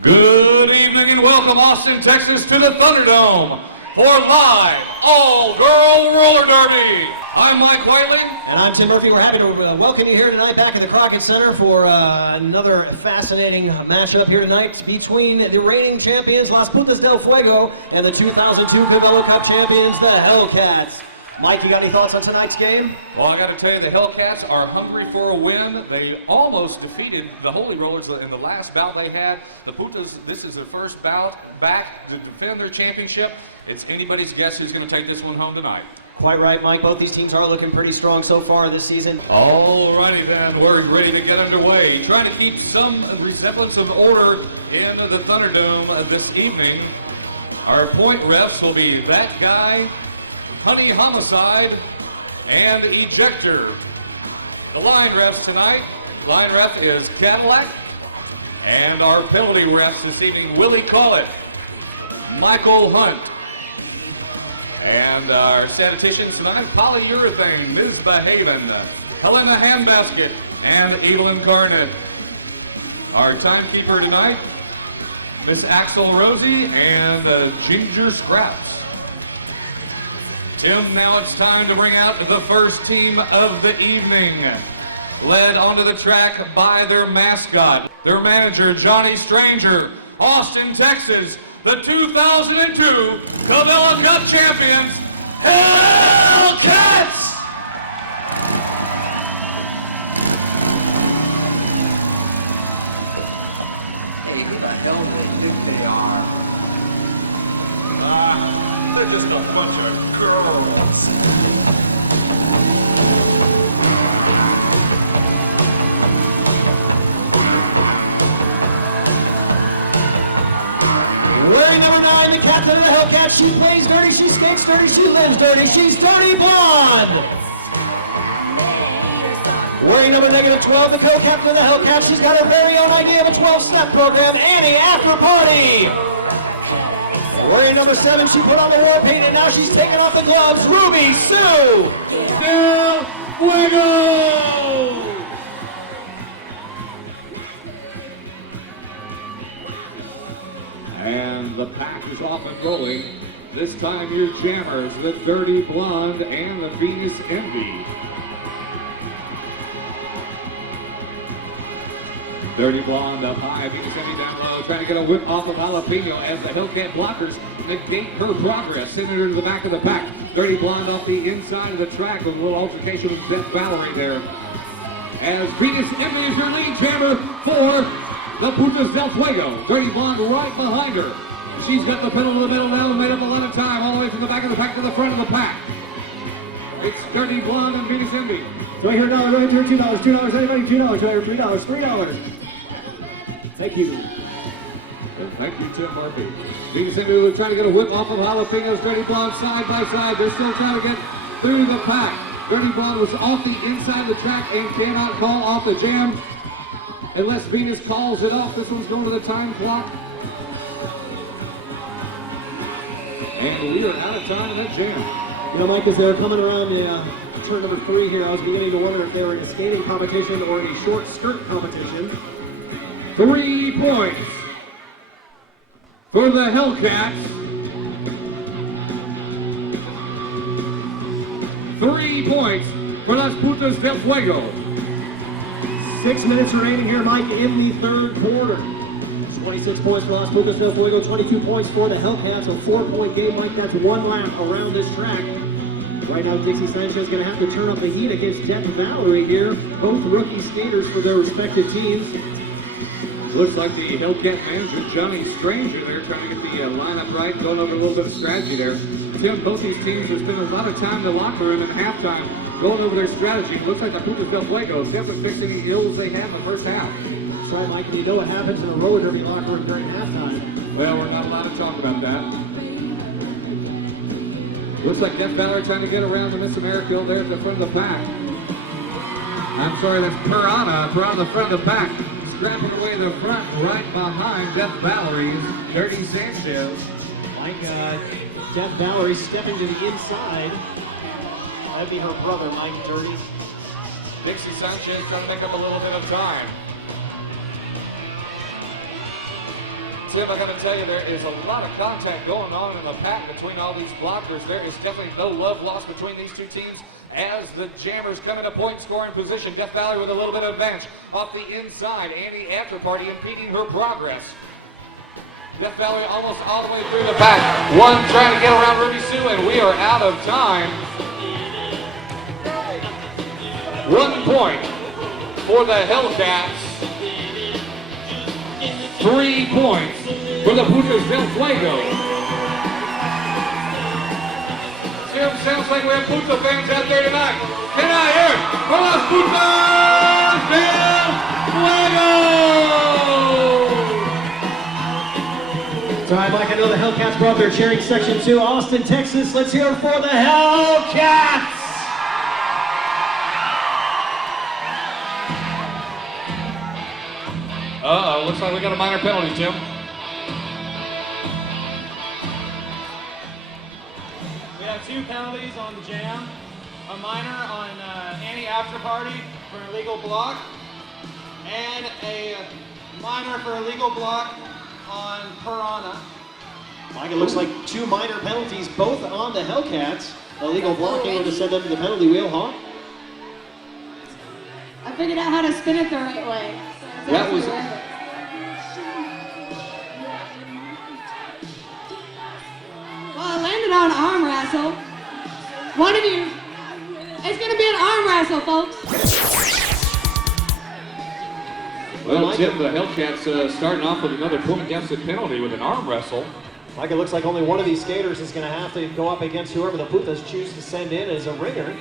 Good evening and welcome, Austin, Texas, to the Thunderdome for live all-girl roller derby. I'm Mike Whiteley. And I'm Tim Murphy. We're happy to welcome you here tonight back at the Crockett Center for another fascinating matchup here tonight between the reigning champions, Las Putas del Fuego, and the 2002 Cabello Cup champions, the Hellcats. Mike, you got any thoughts on tonight's game? Well, I got to tell you, the Hellcats are hungry for a win. They almost defeated the Holy Rollers in the last bout they had. The Putas, this is their first bout back to defend their championship. It's anybody's guess who's going to take this one home tonight. Quite right, Mike. Both these teams are looking pretty strong so far this season. Alrighty then, we're ready to get underway. Trying to keep some resemblance of order in the Thunderdome this evening. Our point refs will be that guy, Honey Homicide, and Ejector. The line refs tonight, line ref is Cadillac, and our penalty refs this evening, Willie Collett, Michael Hunt, and our statisticians tonight, Polyurethane, Ms. Behaven, Helena Handbasket, and Evelyn Garnett. Our timekeeper tonight, Miss Axel Rosie and Ginger Scraps. Tim, now it's time to bring out the first team of the evening. Led onto the track by their mascot, their manager, Johnny Stranger, Austin, Texas, the 2002 Cabela Cup champions, Hellcats! Hey, who the hell do they think they are? They're just a bunch of girls. Wearing number 9, the captain of the Hellcats. She plays dirty, she skates dirty, she lives dirty. She's Dirty Blonde. Wearing number -12, the co-captain of the Hellcats. She's got her very own idea of a 12-step program, Annie After Party. Wearing number 7, she put on the war paint and now she's taking off the gloves, Ruby Sue Del Fuego. And the pack is off and rolling. This time your jammers, the Dirty Blonde and the Venus Envy. Dirty Blonde up high, Venus Envy down low, trying to get a whip off of Jalapeno as the Hellcat blockers negate her progress, sending her to the back of the pack. Dirty Blonde off the inside of the track with a little altercation with Death Valerie there. As Venus Envy is your lead jammer for the Putas del Fuego. Dirty Blonde right behind her. She's got the pedal to the middle now and made up a lot of time all the way from the back of the pack to the front of the pack. It's Dirty Blonde and Venus Envy. Do I hear $1? Do I hear $2? $2? Anybody? $2? Do I hear $3? $3. Thank you. And thank you, Tim Murphy. Venus Envy was trying to get a whip off of Jalapenos. Dirty Blonde side by side. They're still trying to get through the pack. Dirty Blonde was off the inside of the track and cannot call off the jam unless Venus calls it off. This one's going to the time clock. And we are out of time in that jam. You know, Mike, as they were coming around the turn number 3 here, I was beginning to wonder if they were in a skating competition or in a short skirt competition. 3 points for the Hellcats. 3 points for Las Putas del Fuego. 6 minutes remaining here, Mike, in the third quarter. 26 points for Las Putas del Fuego, 22 points for the Hellcats. A 4-point game, Mike. That's 1 lap around this track. Right now, Dixie Sanchez is going to have to turn up the heat against Death Valerie here. Both rookie skaters for their respective teams. Looks like the Hellcat manager, Johnny Stranger, there trying to get the lineup right, going over a little bit of strategy there. Tim, both these teams have spent a lot of time in the locker room at halftime going over their strategy. Looks like the Putas del Fuego definitely fixed any ills they had in the first half. That's right, Mike. And you know what happens in a roller derby locker room during halftime. Well, we're not allowed to talk about that. Looks like Death Valerie trying to get around the Miss America there at the front of the pack. I'm sorry, that's Piranha the front of the pack. Scrapping away the front right behind Death Valerie's Dirty Sanchez. Mike, Death Valerie stepping to the inside. That'd be her brother, Mike Dirty. Dixie Sanchez trying to make up a little bit of time. Tim, I got to tell you, there is a lot of contact going on in the pack between all these blockers. There is definitely no love lost between these two teams as the jammers come into point scoring position. Death Valerie with a little bit of advantage off the inside. Annie Afterparty impeding her progress. Death Valerie almost all the way through the pack. One trying to get around Ruby Sue, and we are out of time. 1 point for the Hellcats. 3 points for the Putas del Fuego. Tim, sounds like we have Puta fans out there tonight. Can I hear it for Las Putas del Fuego? All right, Mike, I know the Hellcats brought their cheering section to Austin, Texas. Let's hear it for the Hellcats! Uh-oh, looks like we got a minor penalty, Tim. We have 2 penalties on the jam. A minor on Annie Afterparty for an illegal block, and a minor for illegal block on Piranha. Mike, it looks like 2 minor penalties, both on the Hellcats. Illegal blocking would have sent them to the penalty wheel, huh? I figured out how to spin it the right way. So That was- Well, I landed on arm wrestle. One of you. It's gonna be an arm wrestle, folks. Well, Tim, the Hellcats starting off with another point against the penalty with an arm wrestle. Mike, it looks like only one of these skaters is going to have to go up against whoever the Putas choose to send in as a ringer.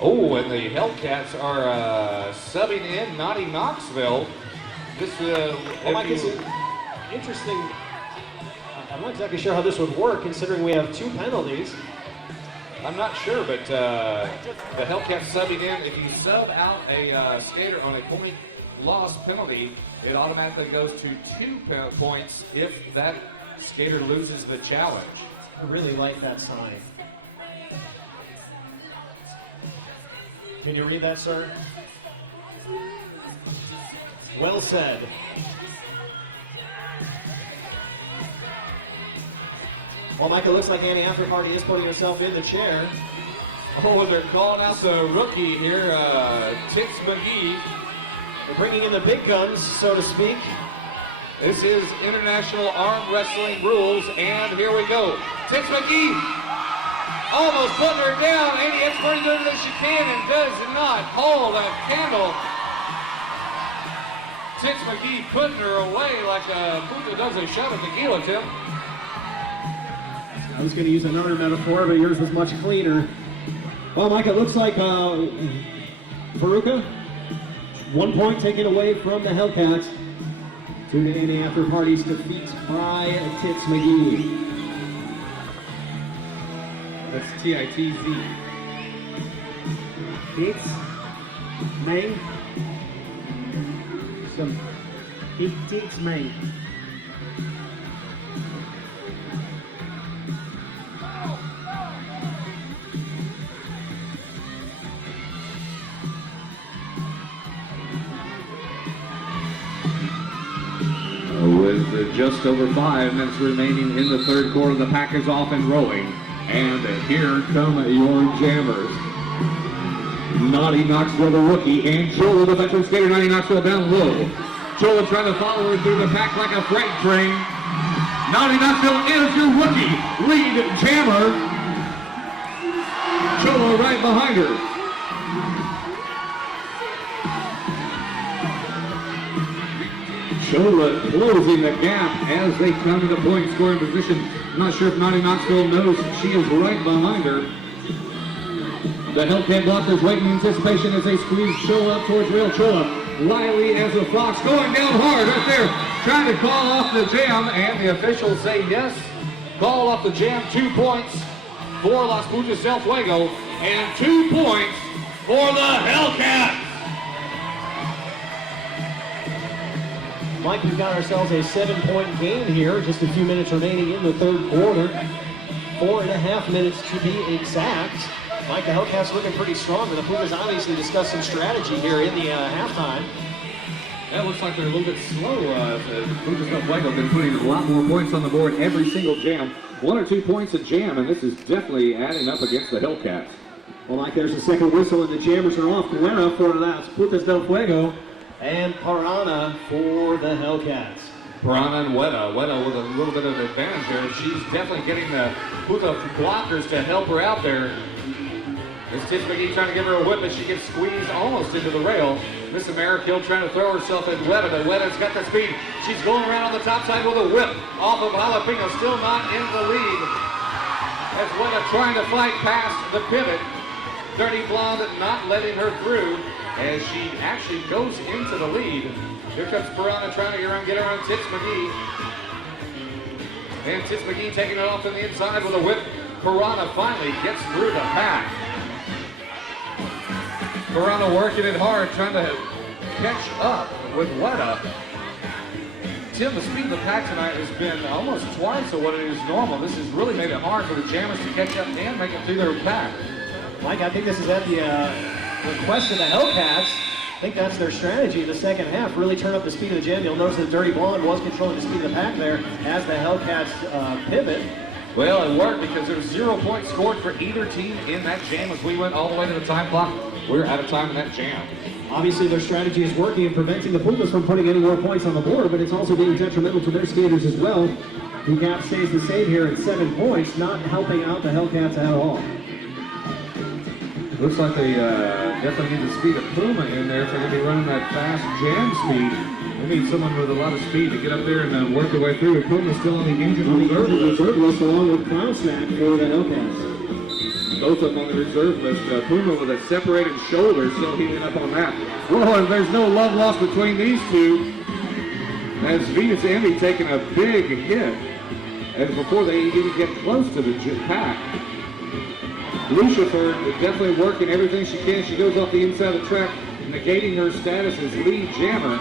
Oh, and the Hellcats are subbing in Naughty Knoxville. This, Well, Mike, it's interesting. I'm not exactly sure how this would work, considering we have 2 penalties. I'm not sure, but the Hellcats subbing in. If you sub out a skater on a point loss penalty, it automatically goes to 2 points if that skater loses the challenge. I really like that sign. Can you read that, sir? Well said. Well, Mike, it looks like Annie After Party is putting herself in the chair. Oh, they're calling out the rookie here, Tits McGee. They're bringing in the big guns, so to speak. This is international arm wrestling rules, and here we go. Tits McGee almost putting her down. Annie After Party doing as she can and does not hold a candle. Tits McGee putting her away like a puta does a shot of tequila, Tim. I was going to use another metaphor, but yours was much cleaner. Well, Mike, it looks like Veruca, 1 point taken away from the Hellcats to the Annie After Party's defeat by Tits McGee. That's T-I-T-Z. Tits, May, some Tits May. With just over 5 minutes remaining in the third quarter, the pack is off and rolling. And here come your jammers. Naughty Knoxville, the rookie, and Chola, the veteran skater. Naughty Knoxville down low. Chola trying to follow her through the pack like a freight train. Naughty Knoxville is your rookie lead jammer. Chola right behind her. Chola closing the gap as they come to the point scoring position. I'm not sure if Naughty Knoxville knows she is right behind her. The Hellcat blockers waiting in anticipation as they squeeze Chola up towards real Chola. Wily as a fox going down hard right there, trying to call off the jam, and the officials say yes. Call off the jam, 2 points for Las Putas del Fuego, and 2 points for the Hellcats. Mike, we've got ourselves a 7-point game here, just a few minutes remaining in the third quarter. 4.5 minutes to be exact. Mike, the Hellcats looking pretty strong, but the Pumas obviously discussed some strategy here in the halftime. That looks like they're a little bit slow. The Putas del Fuego have been putting a lot more points on the board every single jam. 1 or 2 points a jam, and this is definitely adding up against the Hellcats. Well, Mike, there's the second whistle, and the jammers are off. Guerra for Las Putas del Fuego. And Parana for the Hellcats. Parana and Weta. Weta with a little bit of an advantage there. She's definitely getting the Puta blockers to help her out there. This Tits McGee trying to give her a whip, but she gets squeezed almost into the rail. Miss Amerikill trying to throw herself at Weta, but Weta's got the speed. She's going around on the top side with a whip off of Jalapeno, still not in the lead. As Weta trying to fight past the pivot. Dirty Blonde not letting her through, as she actually goes into the lead. Here comes Parana trying to get around Tits McGee. And Tits McGee taking it off on the inside with a whip. Parana finally gets through the pack. Parana working it hard, trying to catch up with Weta. Tim, the speed of the pack tonight has been almost twice of what it is normal. This has really made it hard for the jammers to catch up and make it through their pack. Mike, I think this is at the request of the Hellcats. I think that's their strategy in the second half. Really turn up the speed of the jam. You'll notice that Dirty Blonde was controlling the speed of the pack there as the Hellcats pivot. Well, it worked because there was 0 points scored for either team in that jam as we went all the way to the time clock. We're out of time in that jam. Obviously, their strategy is working and preventing the Pumas from putting any more points on the board, but it's also being detrimental to their skaters as well. The gap stays the same here at 7 points, not helping out the Hellcats at all. Looks like they definitely need the speed of Puma in there if they're going to be running that fast jam speed. They need someone with a lot of speed to get up there and work their way through. Puma's still on the injured reserve list along with Clown Snack for the Hellcats. Both of them on the reserve list. Puma with a separated shoulder still healing up on that. Well, and there's no love lost between these two. As Venus Emmy taking a big hit. And before they even get close to the pack. Lucifer definitely working everything she can. She goes off the inside of the track, negating her status as lead jammer.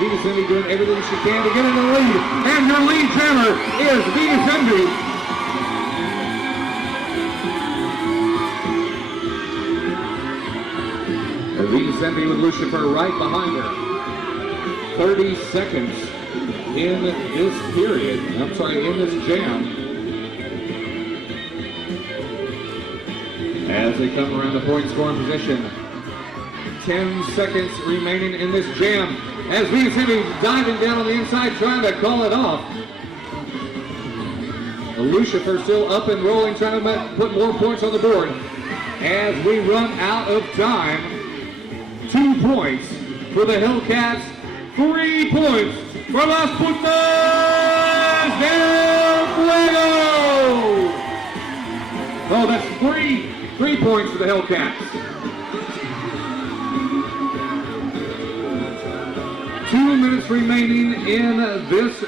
Venus Envy doing everything she can to get in the lead. And your lead jammer is Venus Envy. Venus Envy with Lucifer right behind her. 30 seconds in this period. I'm sorry, in this jam. as they come around the point scoring position. 10 seconds remaining in this jam as we see him diving down on the inside trying to call it off. Lucifer still up and rolling, trying to put more points on the board. As we run out of time, 2 points for the Hellcats, 3 points for Las Putas del Fuego! Oh, that's three points for the Hellcats. 2 minutes remaining in this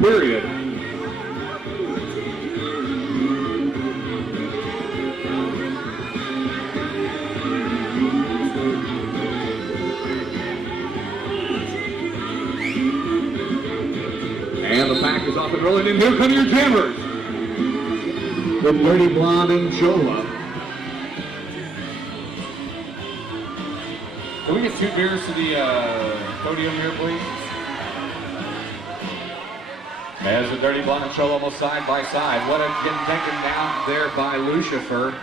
period. And the pack is off and rolling, and here come your jammers. The Dirty Blonde and Chola. Can we get 2 beers to the podium here, please? As the Dirty Blonde and Chola almost side by side. What a getting taken down there by Lucifer.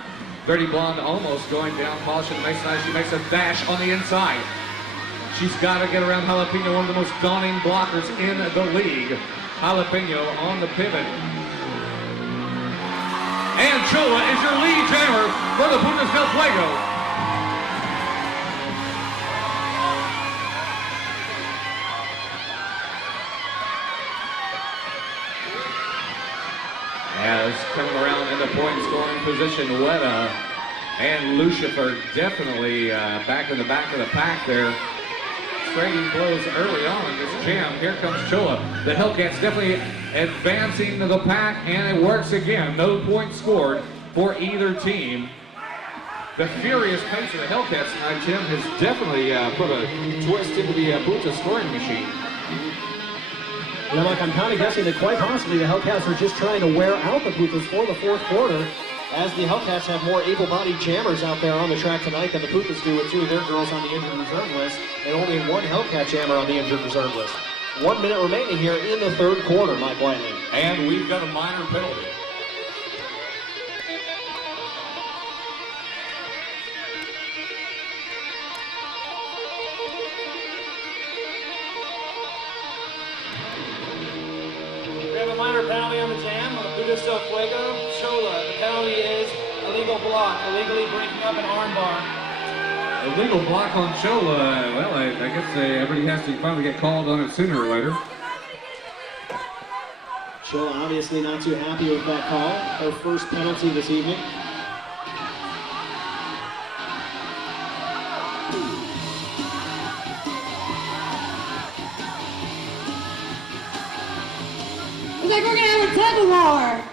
Dirty Blonde almost going down, polishing the baseline. She makes a dash on the inside. She's got to get around Jalapeno, one of the most daunting blockers in the league. Jalapeno on the pivot. And Chola is your lead jammer for the Putas del Fuego. As coming around in the point scoring position, Weta and Lucifer definitely back in the back of the pack there. Trading blows early on in this jam. Here comes Chola. The Hellcats definitely advancing to the pack, and it works again. No points scored for either team. The furious pace of the Hellcats tonight, Tim, has definitely put a twist into the Putas scoring machine. Yeah, Mike, I'm kind of guessing that quite possibly the Hellcats are just trying to wear out the Putas for the 4th quarter, as the Hellcats have more able-bodied jammers out there on the track tonight than the Putas do with 2 of their girls on the injured reserve list, and only 1 Hellcat jammer on the injured reserve list. 1 minute remaining here in the 3rd quarter, Mike Whiteley. And we've got a minor penalty. We have a minor penalty on the jam on the Putas del Fuego. Chola, the penalty is illegal block, illegally breaking up an arm bar. Illegal block on Chola. Well, I guess everybody has to finally get called on it sooner or later. Chola obviously not too happy with that call. Her first penalty this evening. Looks like we're gonna have a tug of war.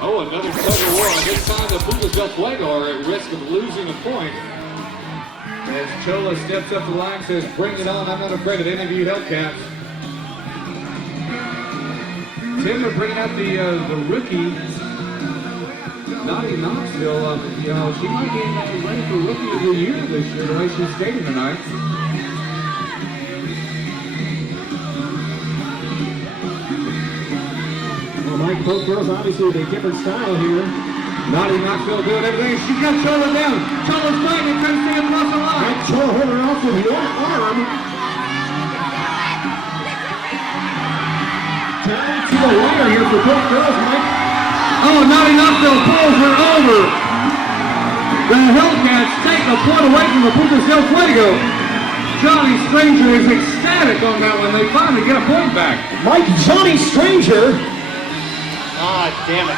Oh, another tug of war. This time the Putas del Fuego are at risk of losing a point. As Chola steps up the line, says, "Bring it on, I'm not afraid of any of you Hellcats." Tim, they're bringing out the rookie, Naughty Knoxville. You know, she might be ready for Rookie of the Year this year, the way she's skating tonight. Well, Mike, both girls obviously with a different style here. Naughty Knoxville doing everything. She's got Chola down. Chola's fighting, trying to stay across the line. Mike Chola holding her off with one arm. Down to the wire here for both girls, Mike. Oh, Naughty Knoxville pulls her over. The Hellcats take the point away from the Putas del Fuego. Johnny Stranger is ecstatic on that one. They finally get a point back. Mike, Johnny Stranger. Ah, damn it.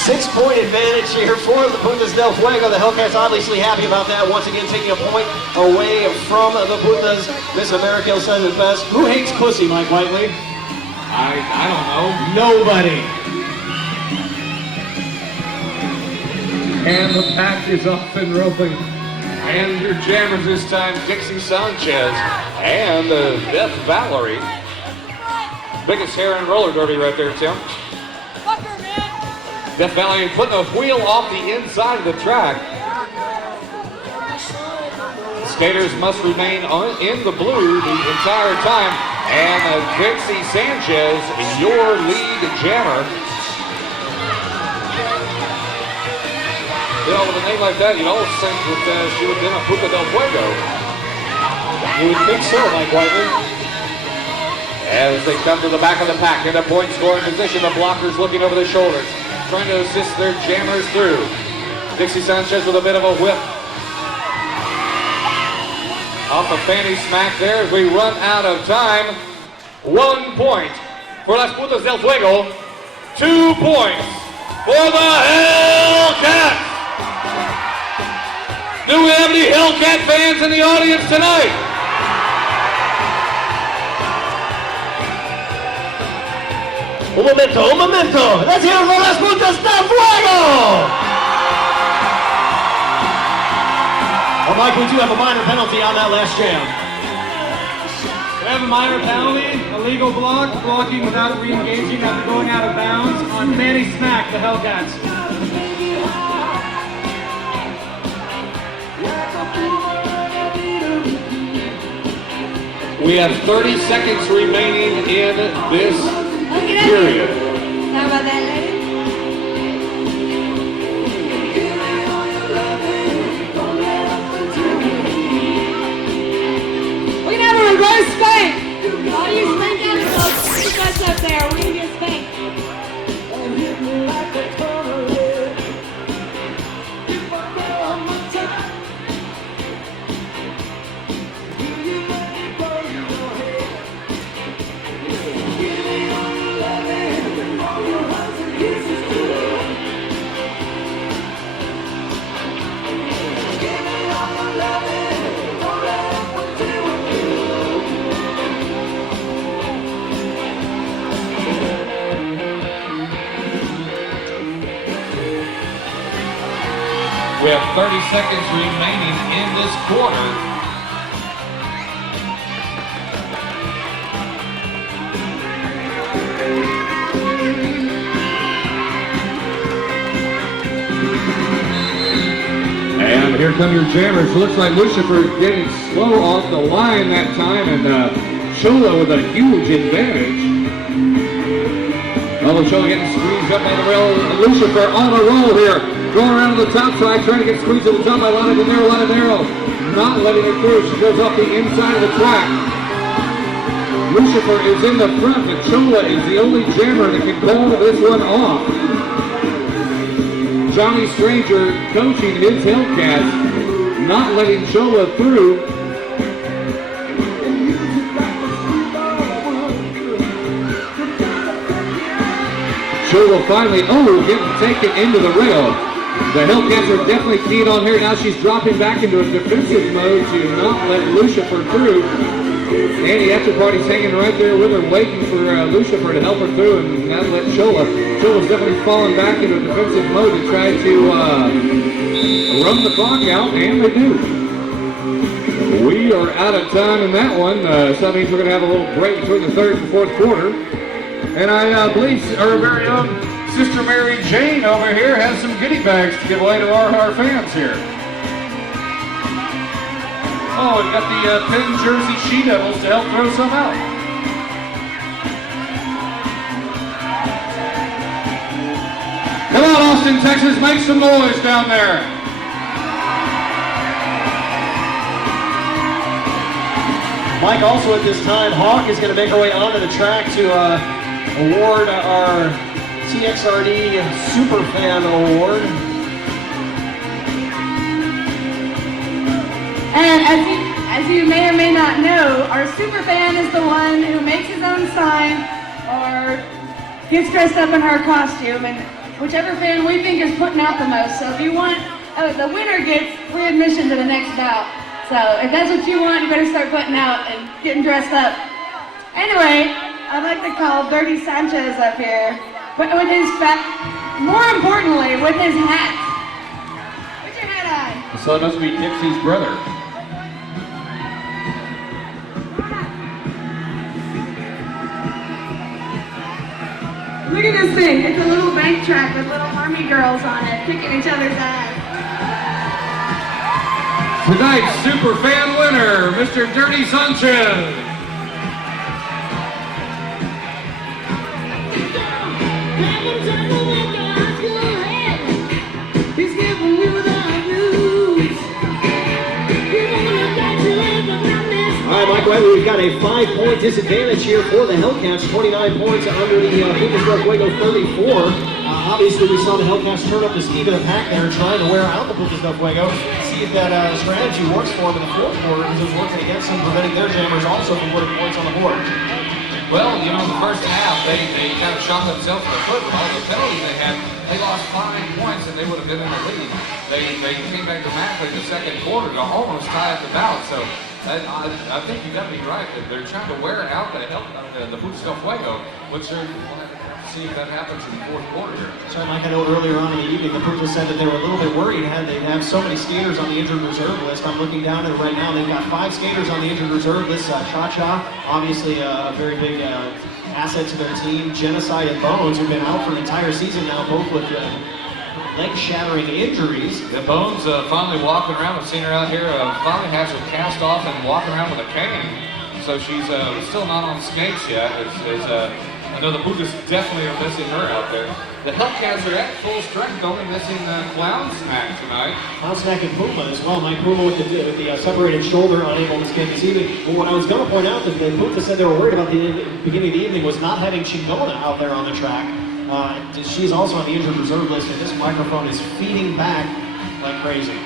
6-point advantage here for the Putas del Fuego. The Hellcats obviously happy about that. Once again, taking a point away from the Putas. Miss America says it best. Who hates pussy, Mike Whiteley? I don't know. Nobody. And the pack is off and rolling. And your jammers this time, Dixie Sanchez and Beth Valerie. Biggest hair in roller derby right there, Tim. Beth Valerie putting a wheel off the inside of the track. Skaters must remain in the blue the entire time. And Dixie Sanchez, your lead jammer. You know, with a name like that, you'd almost think that she would have been a Puta del Fuego. You would think so, Mike Whiteley. As they come to the back of the pack in a point scoring position, the blockers looking over their shoulders, trying to assist their jammers through. Dixie Sanchez with a bit of a whip. Off a fanny smack there as we run out of time. 1 point for Las Putas del Fuego. 2 points for the Hellcats. Do we have any Hellcat fans in the audience tonight? Un momento. Let's hear it for Las Putas del Fuego! Well, Mike, we do have a minor penalty on that last jam. We have a minor penalty, illegal block, blocking without re-engaging after going out of bounds on Fanny Smack, the Hellcats. We have 30 seconds remaining in this period. How about that, lady? We can have a reverse spank. All you spank out folks, you guys up there. We're gonna get spanked. We have 30 seconds remaining in this quarter. And here come your jammers. Looks like Lucifer getting slow off the line that time, and Chola with a huge advantage. Oh, Chola getting squeezed up on the rail. Lucifer on a roll here. Going around to the top side, trying to get squeezed at the top by Lana De Niro. Not letting her through. She goes off the inside of the track. Lucifer is in the front, and Chola is the only jammer that can call this one off. Johnny Stranger coaching his Hellcats, not letting Chola through. Chola finally, getting taken into the rail. The Hellcats are definitely keen on her. Now she's dropping back into a defensive mode to not let Lucifer through. Andy After Party's hanging right there with her, waiting for Lucifer to help her through and not let Chola. Chola's definitely falling back into a defensive mode to try to run the clock out, and they do. We are out of time in that one, so that means we're going to have a little break between the third and fourth quarter. And I believe our very own Sister Mary Jane over here has some goodie bags to give away to our fans here. Oh, we got the Penn Jersey She-Devils to help throw some out. Come on, Austin, Texas, make some noise down there. Mike, also at this time, Hawk is going to make her way onto the track to award our TXRD Superfan Award. And as you may or may not know, our superfan is the one who makes his own sign or gets dressed up in her costume, and whichever fan we think is putting out the most. So if you want, the winner gets free admission to the next bout. So if that's what you want, you better start putting out and getting dressed up. Anyway, I'd like to call Dirty Sanchez up here, but with his more importantly, with his hat. Put your hat on. So it must be Dixie's brother. Look at this thing. It's a little bank track with little army girls on it, kicking each other's ass. Tonight's Superfan winner, Mr. Dirty Sanchez. He's giving you we've got a 5-point disadvantage here for the Hellcats, 29 points under the Putas del Fuego 34. Obviously, we saw the Hellcats turn up the speed of the pack there, trying to wear out the Putas del Fuego. See if that strategy works for them in the fourth quarter, because it was working against them, preventing their jammers also from putting points on the board. Well, you know, in the first half, they kind of shot themselves in the foot with all the penalties they had. They lost 5 points and they would have been in the lead. They came back dramatically in the second quarter to almost tie up the balance. So I think you got to be right that they're trying to wear out the Putas del Fuego, which we'll have to see if that happens in the fourth quarter here. Sorry, Mike, I know earlier on in the evening, the Putas said that they were a little bit worried they'd have so many skaters on the injured reserve list. I'm looking down at it right now. They've got 5 skaters on the injured reserve list. Cha-Cha, obviously a very big asset to their team. Genocide and Bones, who've been out for an entire season now, both with leg-shattering injuries. The Bones finally walking around. I've seen her out here. Finally has her cast off and walking around with a cane. So she's still not on skates yet. I know the Putas definitely are missing her out there. The Hellcats are at full strength, only missing Clown Snack tonight. Clown Snack and Puma as well. Mike Puma with the separated shoulder, unable to skate this evening. But what I was going to point out that the Putas said they were worried about the beginning of the evening was not having Chingona out there on the track. She's also on the injured reserve list, and this microphone is feeding back like crazy.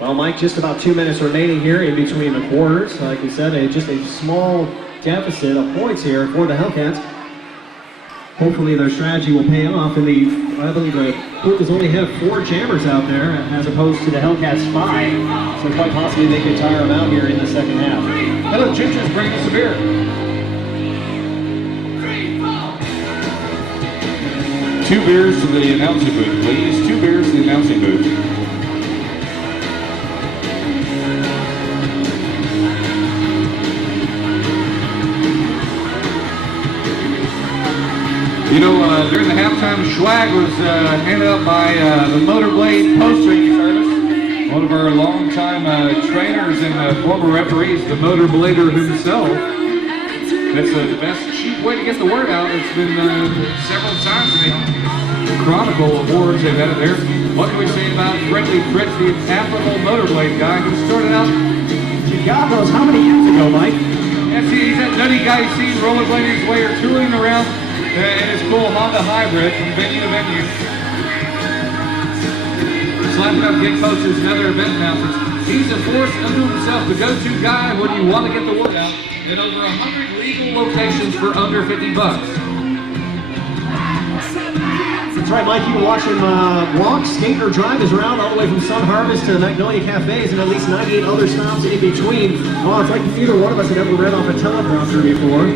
Well, Mike, just about 2 minutes remaining here in between the quarters. Like we said, just a small deficit of points here for the Hellcats. Hopefully their strategy will pay off. And I believe the Putas only have 4 jammers out there as opposed to the Hellcats 5. So quite possibly they could tire them out here in the second half. Hello, Ginger, bring us a beer. 2 beers to the announcing booth, please. 2 beers to the announcing booth. You know, during the halftime, swag was handed out by the Motorblade Post-Training Service. One of our longtime trainers and former referees, the Motorblader himself. That's the best cheap way to get the word out. It's been several times in the Chronicle Awards they've had it there. What can we say about Friendly Fritz, the affable Motorblade guy who started out, God knows how many years ago, Mike? Yeah, see, he's that nutty guy you see rollerblading his way or touring around in his cool Honda Hybrid from venue to venue. Slapping up gig posters and other event announcements. He's a force unto himself, the go-to guy when you want to get the word out at over 100 legal locations for under $50. That's right, Mike. You can watch him walk, skate, or drive his round all the way from Sun Harvest to Magnolia Cafes and at least 98 other stops in between. Oh, it's like neither one of us had ever read off a teleprompter before.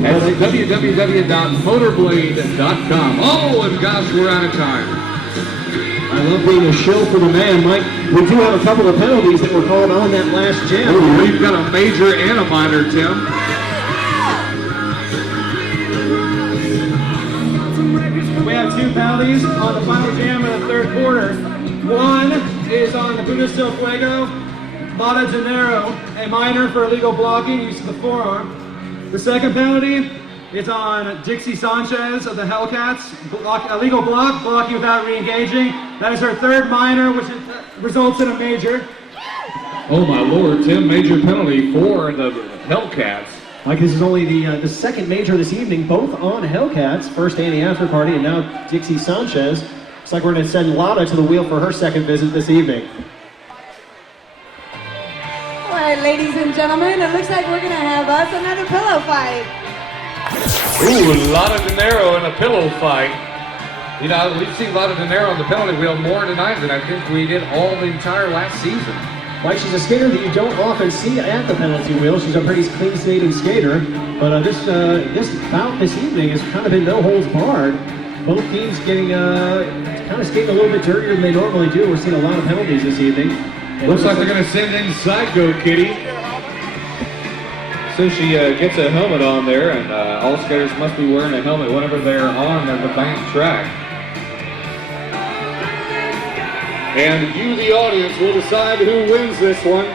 That's www.motorblade.com. Oh, and gosh, we're out of time. I love being a shill for the man, Mike. We do have a couple of penalties that were called on that last jam. Oh, we've got a major and a minor, Tim. We have 2 penalties on the final jam of the third quarter. One is on the Putas del Fuego, Mata Dinero, a minor for illegal blocking, use of the forearm. The second penalty is on Dixie Sanchez of the Hellcats, illegal blocking without re-engaging. That is her 3rd minor, which results in a major. Oh my lord, Tim, major penalty for the Hellcats. Mike, this is only the second major this evening, both on Hellcats. First Annie after party, and now Dixie Sanchez. Looks like we're going to send Lada to the wheel for her second visit this evening. All right, ladies and gentlemen, it looks like we're going to have us another pillow fight. Ooh, a lot of dinero in a pillow fight. You know, we've seen a lot of dinero on the penalty wheel more tonight than I think we did all the entire last season. Mike, she's a skater that you don't often see at the penalty wheel. She's a pretty clean skating skater. But this bout this evening has kind of been no holds barred. Both teams getting kind of skating a little bit dirtier than they normally do. We're seeing a lot of penalties this evening. Looks like they're going to send in Psycho Kitty. So she gets a helmet on there, and all skaters must be wearing a helmet whenever they're on the bank track. And you, the audience, will decide who wins this one.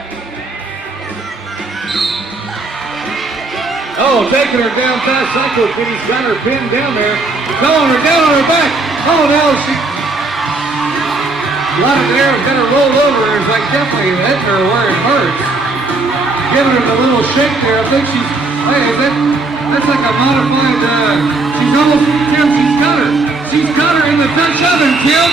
Oh, taking her down past Psycho Kitty's got her pinned down there. Calling her down on her back. Oh, now she... Lot of Air's got her rolled over. It's like definitely hitting her where it hurts. Giving her the little shake there. I think she's... Hey, that's like a modified... she's almost... Tim, she's got her. She's got her in the Dutch oven, Tim.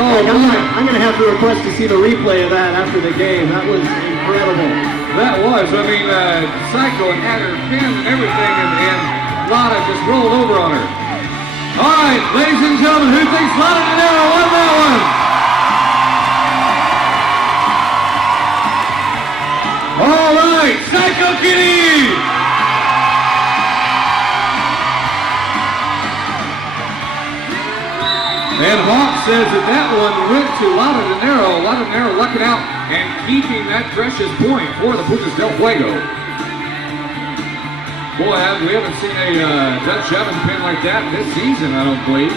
Oh, I'm going to have to request to see the replay of that after the game. That was incredible. That was. I mean, Psycho had her pinned and everything, and Lotta just rolled over on her. All right, ladies and gentlemen, who thinks Lotta De Niro won that one? All right, Psycho Kitty! And Hawk says that one went to Lotta De Niro. Lotta De Niro lucking out and keeping that precious point for the Putas del Fuego. Boy, we haven't seen a Dutch oven pin like that this season, I don't believe.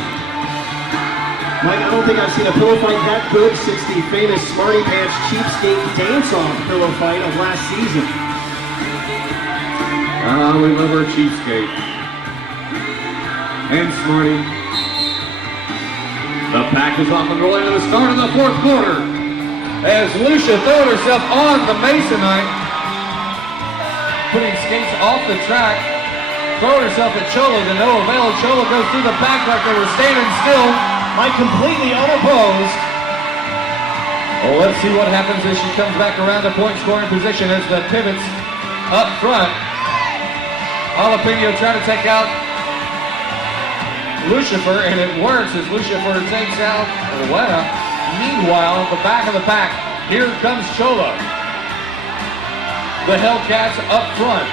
Mike, I don't think I've seen a pillow fight that good since the famous Smarty Pants Cheapskate Dance-Off pillow fight of last season. We love our Cheapskate. And Smarty. The pack is off and rolling to the start of the fourth quarter. As Lucia throws herself on the Masonite, putting skates off the track, throwing herself at Chola to no avail. Chola goes through the back like they were standing still. Mike completely unopposed. Well, let's see what happens as she comes back around the point scoring position as the pivots up front. Jalapeno trying to take out Lucifer, and it works as Lucifer takes out Rowena. Meanwhile, at the back of the pack, here comes Chola. The Hellcats up front,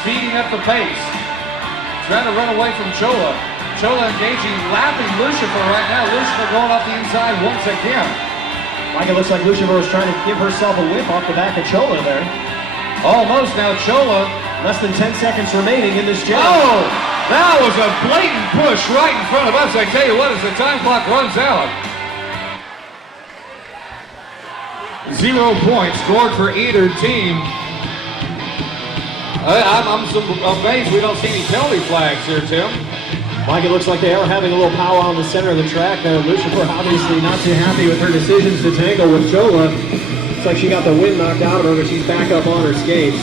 speeding up the pace, trying to run away from Chola. Chola engaging, lapping Lucifer right now. Lucifer going off the inside once again. Mike, it looks like Lucifer was trying to give herself a whip off the back of Chola there. Almost now, Chola. Less than 10 seconds remaining in this jam. Oh! That was a blatant push right in front of us. I tell you what, as the time clock runs out. 0 points scored for either team. I'm amazed we don't see any penalty flags here, Tim. Mike, it looks like they are having a little power on the center of the track there. Lucifer obviously not too happy with her decisions to tangle with Chola. Looks like she got the wind knocked out of her, but she's back up on her skates.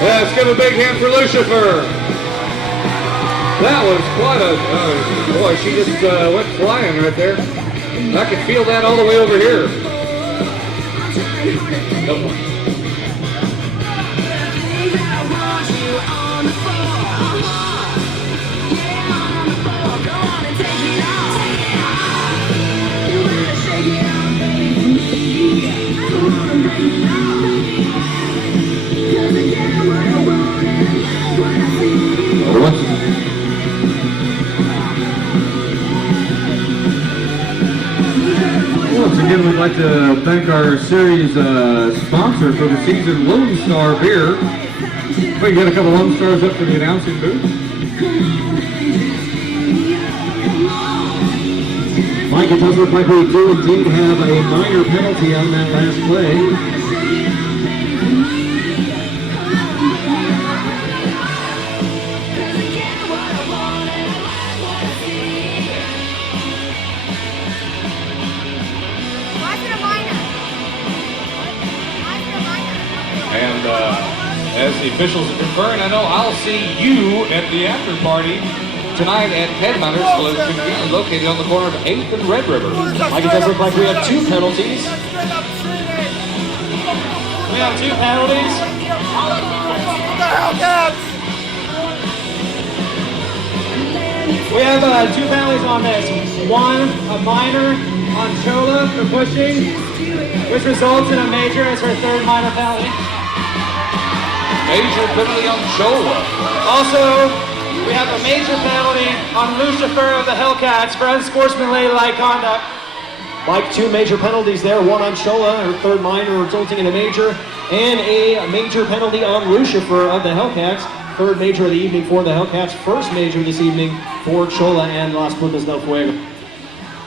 Yeah, let's give a big hand for Lucifer. That was quite a, boy, she just went flying right there. I could feel that all the way over here. Once again, we'd like to thank our series sponsor for the season, Lone Star Beer. We can get a couple Lone Stars up to the announcing booth. Mike, it does look like we do indeed have a minor penalty on that last play. And as the officials are conferring, I know I'll see you at the after party tonight at Headhunters, conveniently located on the corner of 8th and Red River. Mike, it does look like we have 2 penalties. We have 2 penalties. We have 2 penalties on this. One, a minor on Chola for pushing, which results in a major as her 3rd minor penalty. Major penalty on Chola. Also, we have a major penalty on Lucifer of the Hellcats for unsportsmanlike conduct. Mike, 2 major penalties there. One on Chola, her 3rd minor, resulting in a major, and a major penalty on Lucifer of the Hellcats. 3rd major of the evening for the Hellcats. 1st major this evening for Chola and Las Putas del Fuego.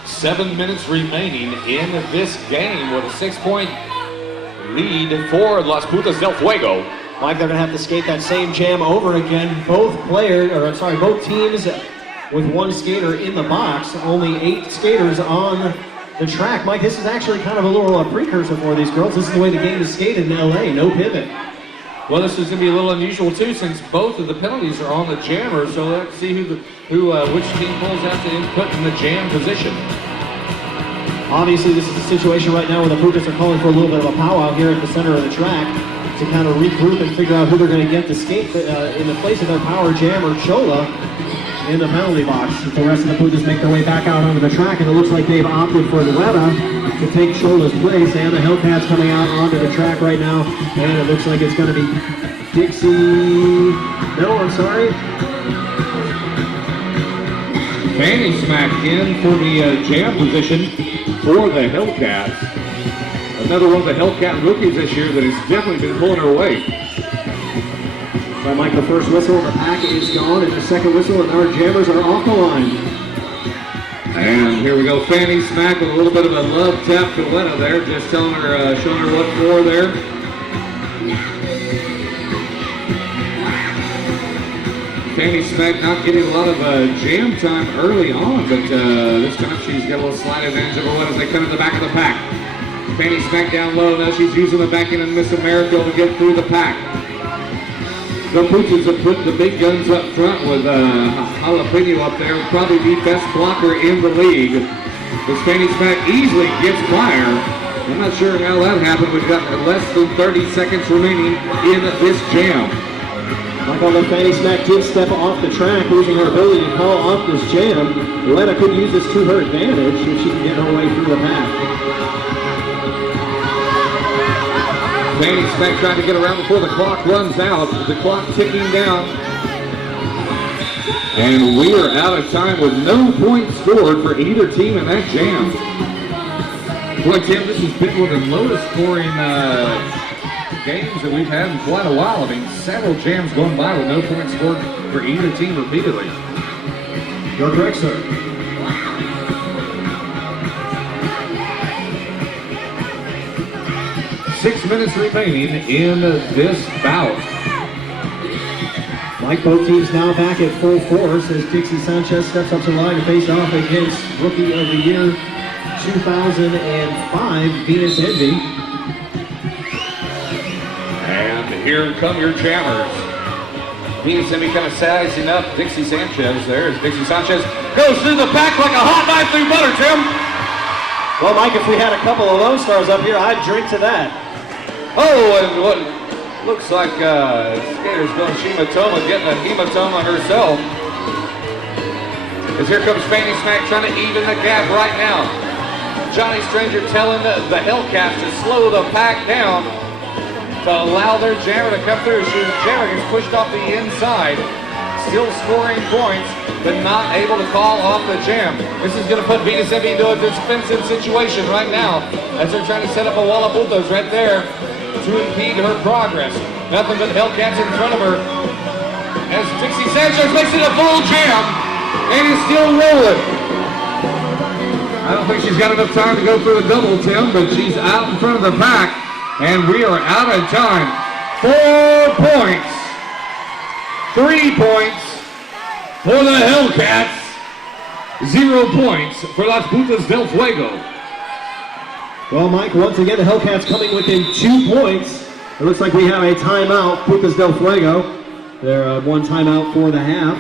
7 minutes remaining in this game with a 6-point lead for Las Putas del Fuego. Mike, they're going to have to skate that same jam over again. Both teams with one skater in the box. Only 8 skaters on the track. Mike, this is actually kind of a little precursor for these girls. This is the way the game is skated in LA, no pivot. Well, this is going to be a little unusual too, since both of the penalties are on the jammer. So let's see which team pulls out the input in the jam position. Obviously, this is a situation right now where the Putas are calling for a little bit of a powwow here at the center of the track to kind of regroup and figure out who they're going to get to skate in the place of their power jammer, Chola, in the penalty box. The rest of the Putas make their way back out onto the track, and it looks like they've opted for Nueva to take Chola's place, and the Hellcats coming out onto the track right now, and it looks like it's going to be Fanny smack in for the jam position for the Hellcats. Another one of the Hellcat rookies this year that has definitely been pulling her weight. By Mike, the first whistle in the pack is gone, and the second whistle, and our jammers are off the line. And here we go, Fanny smack with a little bit of a love tap to Lena there, just telling her, showing her what for there. Fanny smack not getting a lot of jam time early on, but this time she's got a little slight advantage over Lena as they come to the back of the pack. Fanny smack down low, now she's using the backing of Miss America to get through the pack. The Putas have put the big guns up front with Jalapeno up there, probably the best blocker in the league. This Fanny smack easily gets by her. I'm not sure how that happened. We've got less than 30 seconds remaining in this jam. Michael, the Fanny smack did step off the track, losing her ability to call off this jam. Lena could use this to her advantage if she can get her way through the pack. Fanny smack trying to get around before the clock runs out. The clock ticking down. And we are out of time with no points scored for either team in that jam. Boy, Tim, this has been one of the lowest scoring games that we've had in quite a while. I mean, several jams going by with no points scored for either team repeatedly. You're correct, sir. Six minutes remaining in this bout. Like both teams now back at full force as Dixie Sanchez steps up to the line to face off against Rookie of the Year 2005, Venus Envy. And here come your jammers. Venus Envy kind of sizing up Dixie Sanchez there as Dixie Sanchez goes through the pack like a hot knife through butter, Tim. Well, Mike, if we had a couple of Lone Stars up here, I'd drink to that. Oh, and what looks like skater's going hematoma, getting a hematoma herself. As here comes Fanny smack trying to even the gap right now. Johnny Stranger telling the Hellcats to slow the pack down to allow their jammer to come through. Jammer gets pushed off the inside, still scoring points, but not able to call off the jam. This is going to put Venus Envy into a defensive situation right now as they're trying to set up a wall of Putas right there to impede her progress. Nothing but Hellcats in front of her as Dixie Sanchez makes it a full jam and is still rolling. I don't think she's got enough time to go through the double, Tim, but she's out in front of the pack and we are out of time. 4 points. 3 points for the Hellcats. 0 points for Las Putas del Fuego. Well, Mike, once again, the Hellcats coming within 2 points. It looks like we have a timeout, Putas del Fuego. They're one timeout for the half.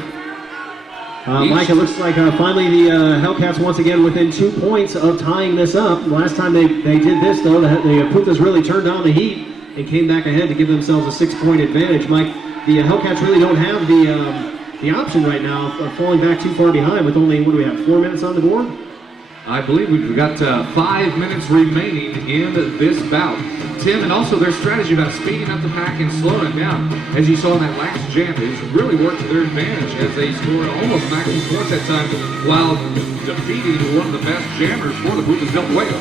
Mike, it looks like finally the Hellcats once again within 2 points of tying this up. Last time they did this, though, the Putas really turned on the heat and came back ahead to give themselves a 6-point advantage. Mike, the Hellcats really don't have the option right now of falling back too far behind with only, what do we have, 4 minutes on the board? I believe we've got 5 minutes remaining in this bout. Tim, and also their strategy about speeding up the pack and slowing it down, as you saw in that last jam, has really worked to their advantage as they scored almost maximum points that time while defeating one of the best jammers for the Putas del Fuego.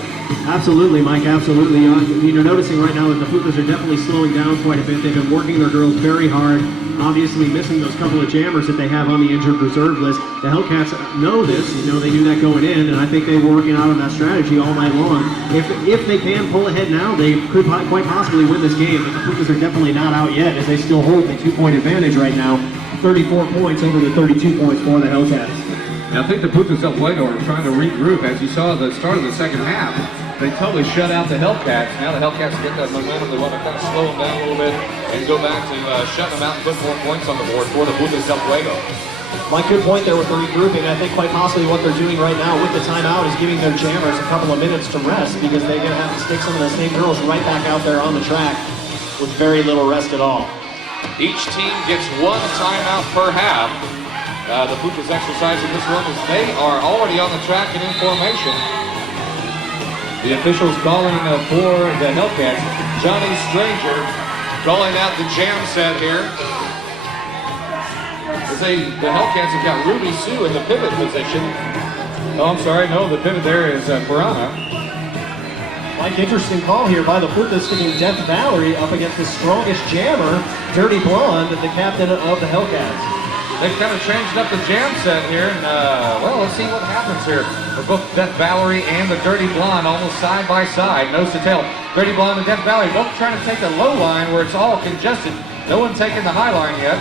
Absolutely, Mike, absolutely. You're noticing right now that the Putas are definitely slowing down quite a bit. They've been working their girls very hard, obviously missing those couple of jammers that they have on the injured reserve list. The Hellcats know this, they knew that going in, and I think they were working out on that strategy all night long. If they can pull ahead now, they could quite possibly win this game, but the Putas are definitely not out yet as they still hold the 2-point advantage right now. 34 points over the 32 points for the Hellcats. Now, I think the Putas del Fuego are trying to regroup. As you saw at the start of the second half, they totally shut out the Hellcats. Now the Hellcats get that momentum. They want to kind of slow them down a little bit and go back to shutting them out and put more points on the board for the Putas del Fuego. Mike, good point there with the regrouping. I think quite possibly what they're doing right now with the timeout is giving their jammers a couple of minutes to rest because they're going to have to stick some of the same girls right back out there on the track with very little rest at all. Each team gets one timeout per half. The Putas exercise in this one is they are already on the track and in formation. The officials calling for the Hellcats. Johnny Stranger calling out the jam set here. The Hellcats have got Ruby Sue in the pivot position. Oh, I'm sorry, no, the pivot there is Piranha. Mike, interesting call here by the Putas, sticking Death Valerie up against the strongest jammer, Dirty Blonde, the captain of the Hellcats. They've kind of changed up the jam set here, and well, let's see what happens here. We're both Death Valerie and the Dirty Blonde almost side by side, nose to tail. Dirty Blonde and Death Valerie both trying to take the low line where it's all congested. No one taking the high line yet.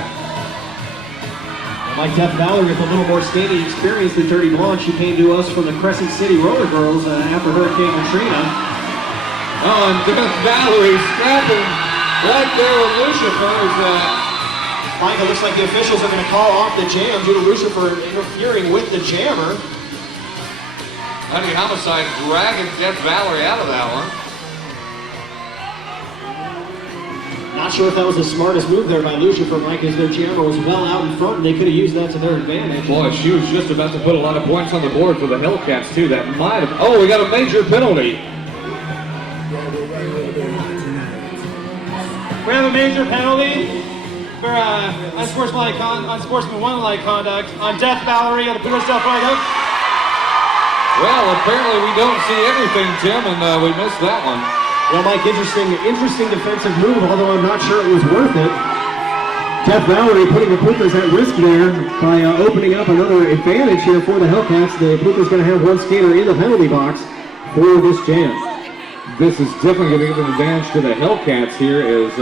Like Death Valerie with a little more skating experience than Dirty Blonde. She came to us from the Crescent City Roller Girls after Hurricane Katrina. Oh, and Death Valerie scrapping right there with Lucifer. Mike, it looks like the officials are going to call off the jam due to Lucifer interfering with the jammer. Honey Homicide dragging Death Valerie out of that one. Not sure if that was the smartest move there by Lucifer, Mike, as their jammer was well out in front and they could have used that to their advantage. Boy, she was just about to put a lot of points on the board for the Hellcats, too. That might have... Oh, we got a major penalty. We have a major penalty for unsportsmanlike conduct on Death Valerie of the Putas del Fuego. Well, apparently we don't see everything, Tim, and we missed that one. Well, Mike, interesting defensive move, although I'm not sure it was worth it. Death Valerie putting the Putas at risk there by opening up another advantage here for the Hellcats. The Putas going to have one skater in the penalty box for this jam. This is definitely going to give an advantage to the Hellcats here, as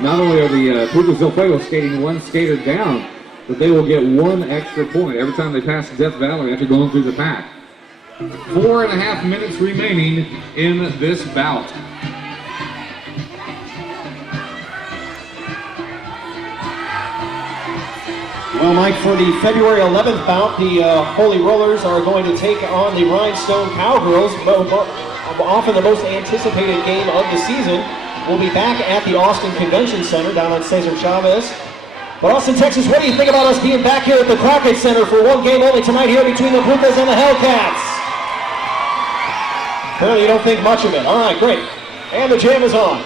not only are the Putas del Fuego skating one skater down, but they will get one extra point every time they pass Death Valerie after going through the pack. 4.5 minutes remaining in this bout. Well, Mike, for the February 11th bout, the Holy Rollers are going to take on the Rhinestone Cowgirls, often the most anticipated game of the season. We'll be back at the Austin Convention Center down on Cesar Chavez. But Austin, Texas, what do you think about us being back here at the Crockett Center for one game only tonight here between the Putas and the Hellcats? Apparently you don't think much of it. All right, great. And the jam is on.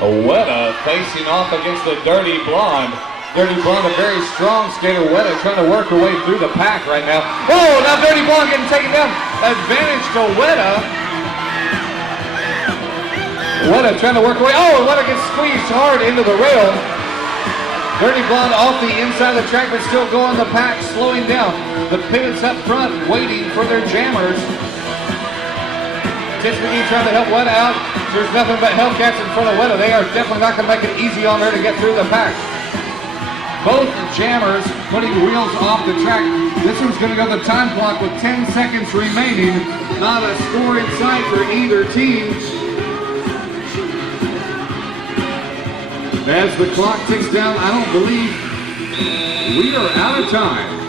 Weta facing off against the Dirty Blonde. Dirty Blonde, a very strong skater. Weta trying to work her way through the pack right now. Oh, now Dirty Blonde getting taken down. Advantage to Weta. Weta trying to work her way. Oh, Weta gets squeezed hard into the rail. Dirty Blonde off the inside of the track, but still going the pack, slowing down. The pivots up front, waiting for their jammers. Tish McGee trying to help Weta out. There's nothing but Hellcats in front of Weta. They are definitely not going to make it easy on her to get through the pack. Both jammers putting wheels off the track. This one's going to go to the time clock with 10 seconds remaining. Not a score in sight for either team. As the clock ticks down, I don't believe we are out of time.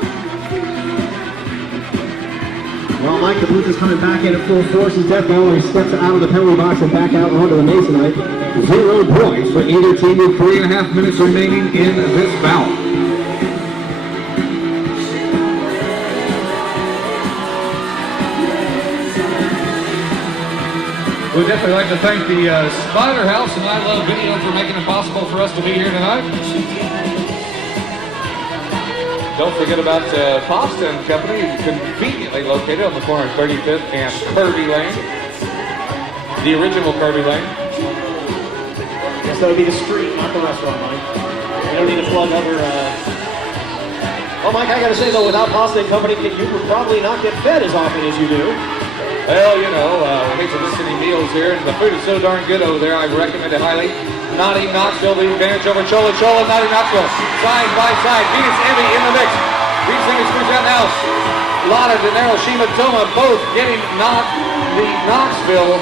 Well, Mike, the Putas coming back in at full force as Death Valerie steps out of the penalty box and back out onto the Masonite. 0 points for either team with 3.5 minutes remaining in this bout. We'd definitely like to thank the Spider House and I Love Video for making it possible for us to be here tonight. Don't forget about Pasta and Company, conveniently located on the corner of 35th and Kirby Lane. The original Kirby Lane. Guess that would be the street, not the restaurant, Mike. You don't need to plug other... Oh, Mike, I gotta say though, without Pasta and Company, you would probably not get fed as often as you do. Well, you know, we hate to miss any meals here, and the food is so darn good over there, I recommend it highly. Naughty Knoxville, the advantage over Chola. Chola, Naughty Knoxville, side by side. Venus Emmy in the mix. Venus Emmy screws out now. Lotta De Niro, Shima Toma, both getting the Knoxville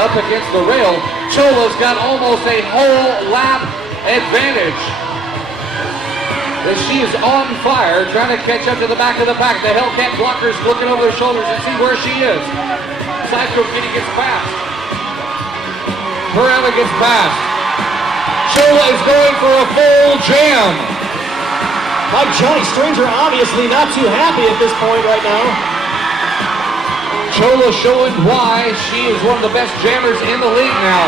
up against the rail. Chola's got almost a whole lap advantage. She is on fire, trying to catch up to the back of the pack. The Hellcat blockers looking over their shoulders and see where she is. Psycho Kitty gets past. Perella gets past. Chola is going for a full jam. Mike, Johnny Stranger obviously not too happy at this point right now. Chola showing why she is one of the best jammers in the league now.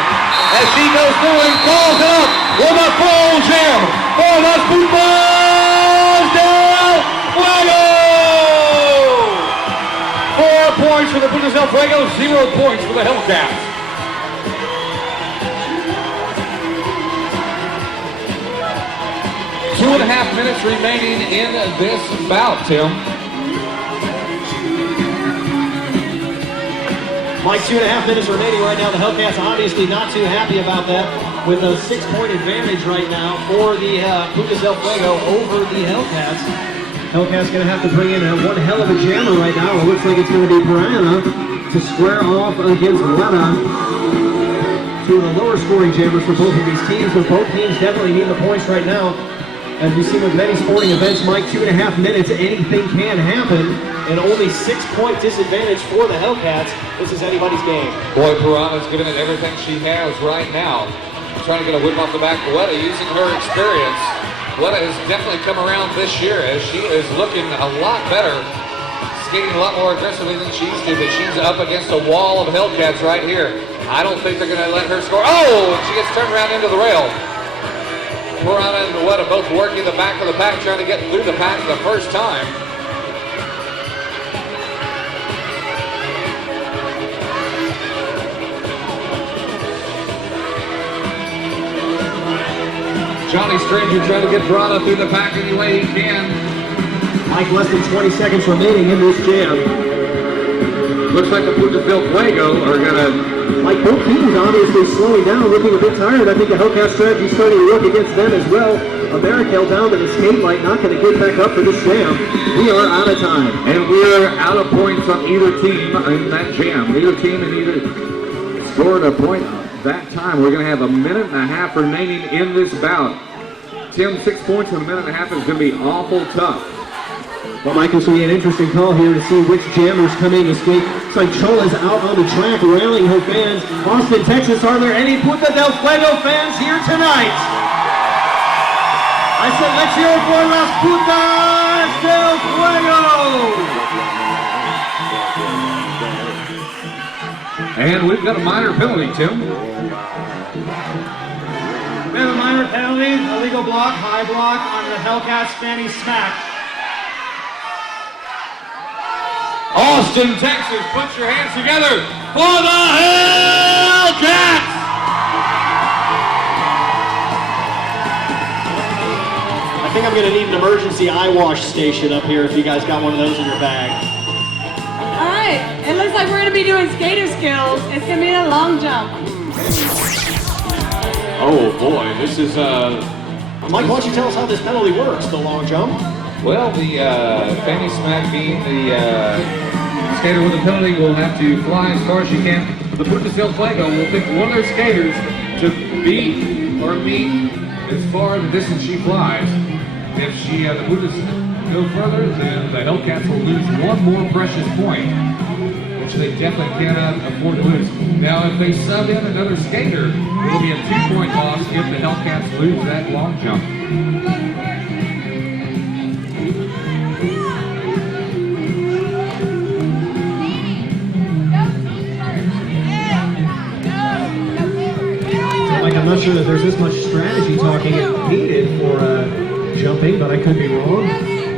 As she goes through and calls it up with a full jam for Las Putas del Fuego! 4 points for the Putas del Fuego, 0 points for the Hellcats. Two and a half minutes remaining in this bout, Tim. Mike, 2.5 minutes remaining right now. The Hellcats obviously not too happy about that, with a 6-point advantage right now for the Putas del Fuego over the Hellcats. Hellcats going to have to bring in one hell of a jammer right now. It looks like it's going to be Brianna to square off against Lena. Two of the lower scoring jammers for both of these teams, but both teams definitely need the points right now. As we've seen with many sporting events, Mike, 2.5 minutes, anything can happen, and only 6-point disadvantage for the Hellcats. This is anybody's game. Boy, Piranha's giving it everything she has right now. Trying to get a whip off the back of Weta using her experience. Weta has definitely come around this year as she is looking a lot better, skating a lot more aggressively than she used to, but she's up against a wall of Hellcats right here. I don't think they're going to let her score. Oh, and she gets turned around into the rail. Piranha and Weta both working the back of the pack, trying to get through the pack the first time. Johnny Stranger trying to get Piranha through the pack any way he can. Mike, less than 20 seconds remaining in this jam. Looks like the Putas del Fuego are going to... Like, both teams obviously slowing down, looking a bit tired. I think the Hellcat strategy is starting to work against them as well. Americal down to the skate light, not going to get back up for this jam. We are out of time. And we're out of points on either team in that jam. Neither team and either scored a point that time. We're going to have a minute and a half remaining in this bout. Tim, 6 points in a minute and a half is going to be awful tough. Well, Mike, this will be an interesting call here to see which jammers come in to skate. It's like Chola's out on the track rallying her fans. Austin, Texas, are there any Putas del Fuego fans here tonight? I said, let's hear it for Las Putas del Fuego! And we've got a minor penalty, Tim. We have a minor penalty, illegal block, high block on the Hellcats fanny smack. Austin, Texas, put your hands together for the Hellcats! I think I'm going to need an emergency eye wash station up here if you guys got one of those in your bag. All right, it looks like we're going to be doing skater skills. It's going to be a long jump. Oh boy, this is Mike, why don't you tell us how this penalty works, the long jump? well, the fanny smack being the skater with a penalty will have to fly as far as she can. The Putas del Fuego will pick one of their skaters to beat or meet as far the distance she flies. If the Putas go further, then the Hellcats will lose one more precious point, which they definitely cannot afford to lose. Now, if they sub in another skater, it'll be a 2-point loss if the Hellcats lose that long jump. I'm not sure that there's this much strategy talking needed for jumping, but I could be wrong.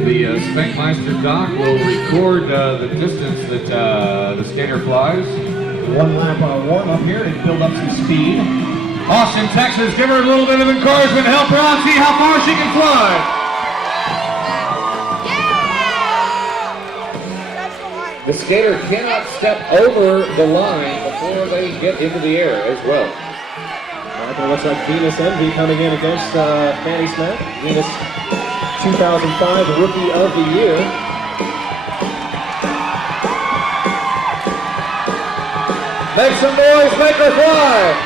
The Spankmeister Doc will record the distance that the skater flies. One lap warm up here and build up some speed. Austin, Texas, give her a little bit of encouragement. Help her out, see how far she can fly. The skater cannot step over the line before they get into the air as well. It looks like Venus Envy coming in against Fanny Smack. Venus 2005 Rookie of the Year. Make some noise, make her fly!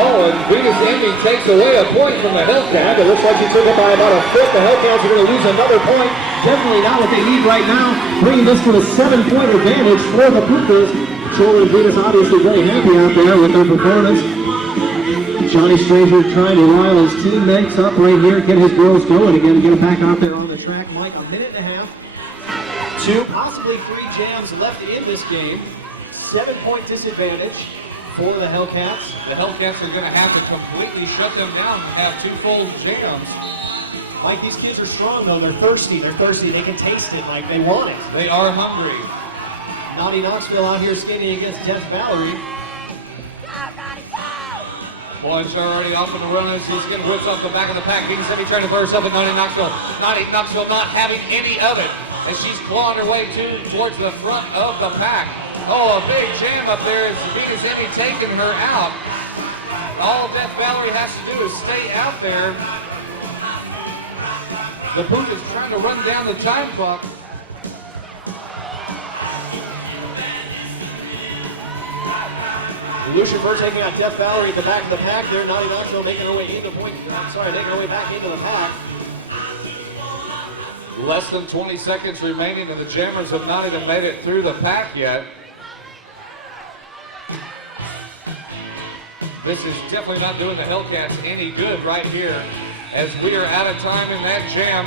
Oh, and Venus Envy takes away a point from the Hellcats. It looks like he took it by about a foot. The Hellcats are going to lose another point. Definitely not what they need right now. Bringing this to a 7-point advantage for the Putas. Joel and Venus obviously very happy out there with their performance. Johnny Stranger trying to rile his teammates up right here, get his girls going again, get them back out there on the track. Mike, a minute and a half. 2, possibly 3 jams left in this game. 7-point disadvantage for the Hellcats. The Hellcats are going to have to completely shut them down and have 2 full jams. Mike, these kids are strong though. They're thirsty. They can taste it, Mike. They want it. They are hungry. Naughty Knoxville out here skating against Death Valerie. Boys are already off on the run as he's getting whips off the back of the pack. Venus Envy trying to throw herself at Naughty Knoxville. Naughty Knoxville not having any of it as she's clawing her way towards the front of the pack. Oh, a big jam up there as Venus Envy taking her out. All Death Valerie has to do is stay out there. The Putas trying to run down the time clock. Lucian Burr taking out Death Valerie at the back of the pack there. Naughty Knoxville making her way into making her way back into the pack. Less than 20 seconds remaining and the Jammers have not even made it through the pack yet. This is definitely not doing the Hellcats any good right here as we are out of time in that jam.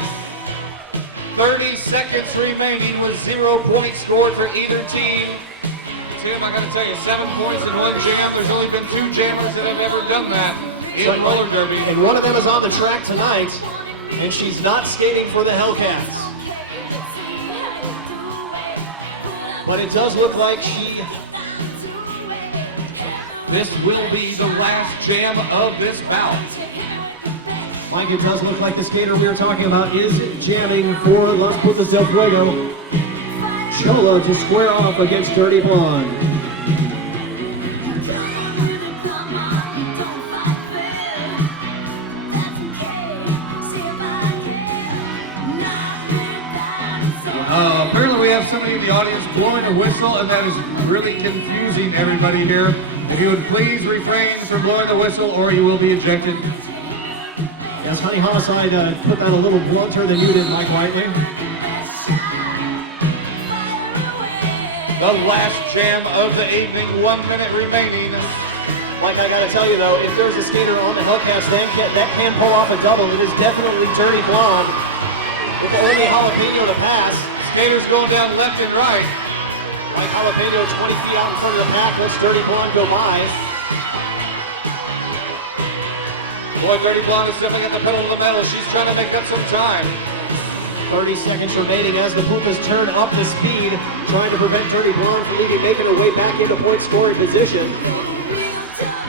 30 seconds remaining with 0 points scored for either team. Tim, I got to tell you, 7 points in 1 jam. There's only been 2 jammers that have ever done that in roller derby. And one of them is on the track tonight, and she's not skating for the Hellcats. But it does look like this will be the last jam of this bout. Mike, it does look like the skater we were talking about is jamming for Las Putas del Fuego. Chola to square off against Dirty Blonde. Apparently we have somebody in the audience blowing a whistle, and that is really confusing everybody here. If you would please refrain from blowing the whistle or you will be ejected. Yes, Honey Homicide put that a little blunter than you did, Mike Whiteley. The last jam of the evening, 1 minute remaining. Mike, I gotta tell you though, if there's a skater on the Hellcats that can pull off a double, it is definitely Dirty Blonde. With only Jalapeno to pass. Skaters going down left and right. Mike Jalapeno 20 feet out in front of the pack, lets Dirty Blonde go by. Boy, Dirty Blonde is definitely at the pedal to the metal. She's trying to make up some time. 30 seconds remaining as the Pumas turn up the speed, trying to prevent Dirty Blonde from even making her way back into point scoring position.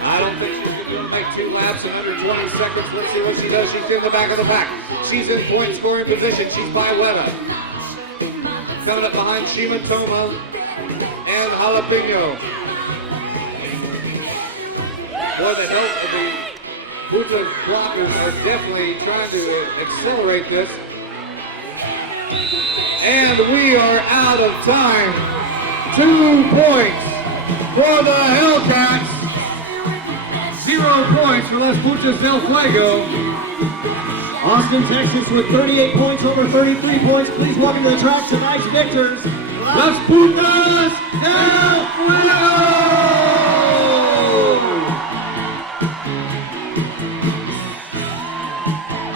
I don't think she's going to make 2 laps in under 20 seconds. Let's see what she does. She's in the back of the pack. She's in point scoring position. She's by Weta. Coming up behind Shima Toma and Jalapeno. Boy, the Puta blockers are definitely trying to accelerate this. And we are out of time. 2 points for the Hellcats. 0 points for Las Putas del Fuego. Austin, Texas with 38 points over 33 points. Please welcome to the track tonight's victors, Las Putas del Fuego!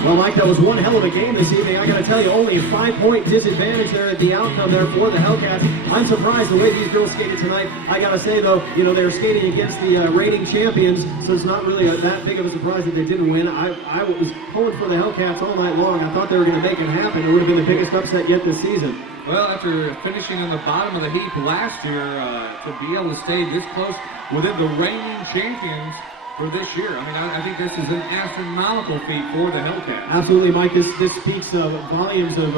Well, Mike, that was one hell of a game this evening. I got to tell you, only a 5-point disadvantage there at the outcome there for the Hellcats. I'm surprised the way these girls skated tonight. I got to say, though, you know, they were skating against the reigning champions, so it's not really that big of a surprise that they didn't win. I was pulling for the Hellcats all night long. I thought they were going to make it happen. It would have been the biggest upset yet this season. Well, after finishing on the bottom of the heap last year, to be able to stay this close within the reigning champions for this year, I mean, I think this is an astronomical feat for the Hellcats. Absolutely, Mike. This speaks of volumes of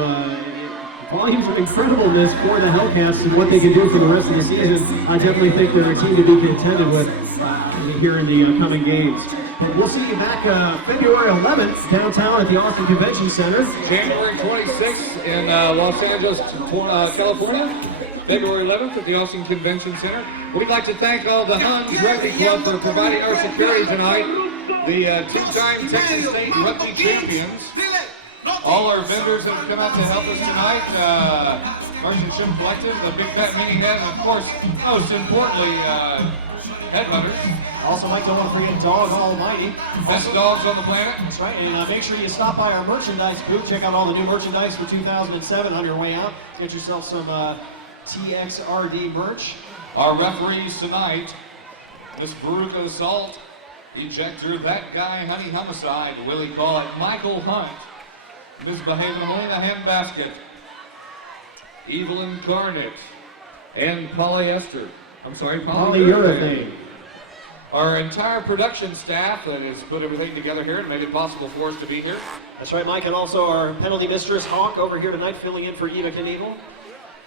incredibleness for the Hellcats and what they can do for the rest of the season. I definitely think they're a team to be contended with here in the coming games. And we'll see you back February 11th downtown at the Austin Convention Center. January 26th in Los Angeles, California. February 11th at the Austin Convention Center. We'd like to thank all the Huns Rugby Club for providing our security tonight. The two-time Texas State Rugby champions. All our vendors that have come out to help us tonight. Merchant Ship Collective, the Big Fat Mini Head, and of course, most importantly, Headhunters. Also, Mike, don't want to forget Dog Almighty. Best dogs on the planet. That's right, and make sure you stop by our merchandise booth. Check out all the new merchandise for 2007 on your way out. Get yourself some TXRD merch. Our referees tonight, Miss Veruca Assault, Ejector, That Guy, Honey Homicide, Willie Call it, Michael Hunt, Ms. Behaven Holding a Handbasket, Evelyn Carnett, and Polyurethane. Our entire production staff that has put everything together here and made it possible for us to be here. That's right, Mike, and also our penalty mistress, Hawk, over here tonight, filling in for Eva Knievel.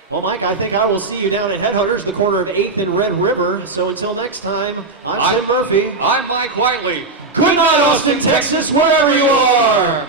Well, Mike, I think I will see you down at Headhunters, the corner of 8th and Red River. So until next time, I'm Tim Murphy. I'm Mike Whiteley. Good night, Austin, Texas, wherever you are.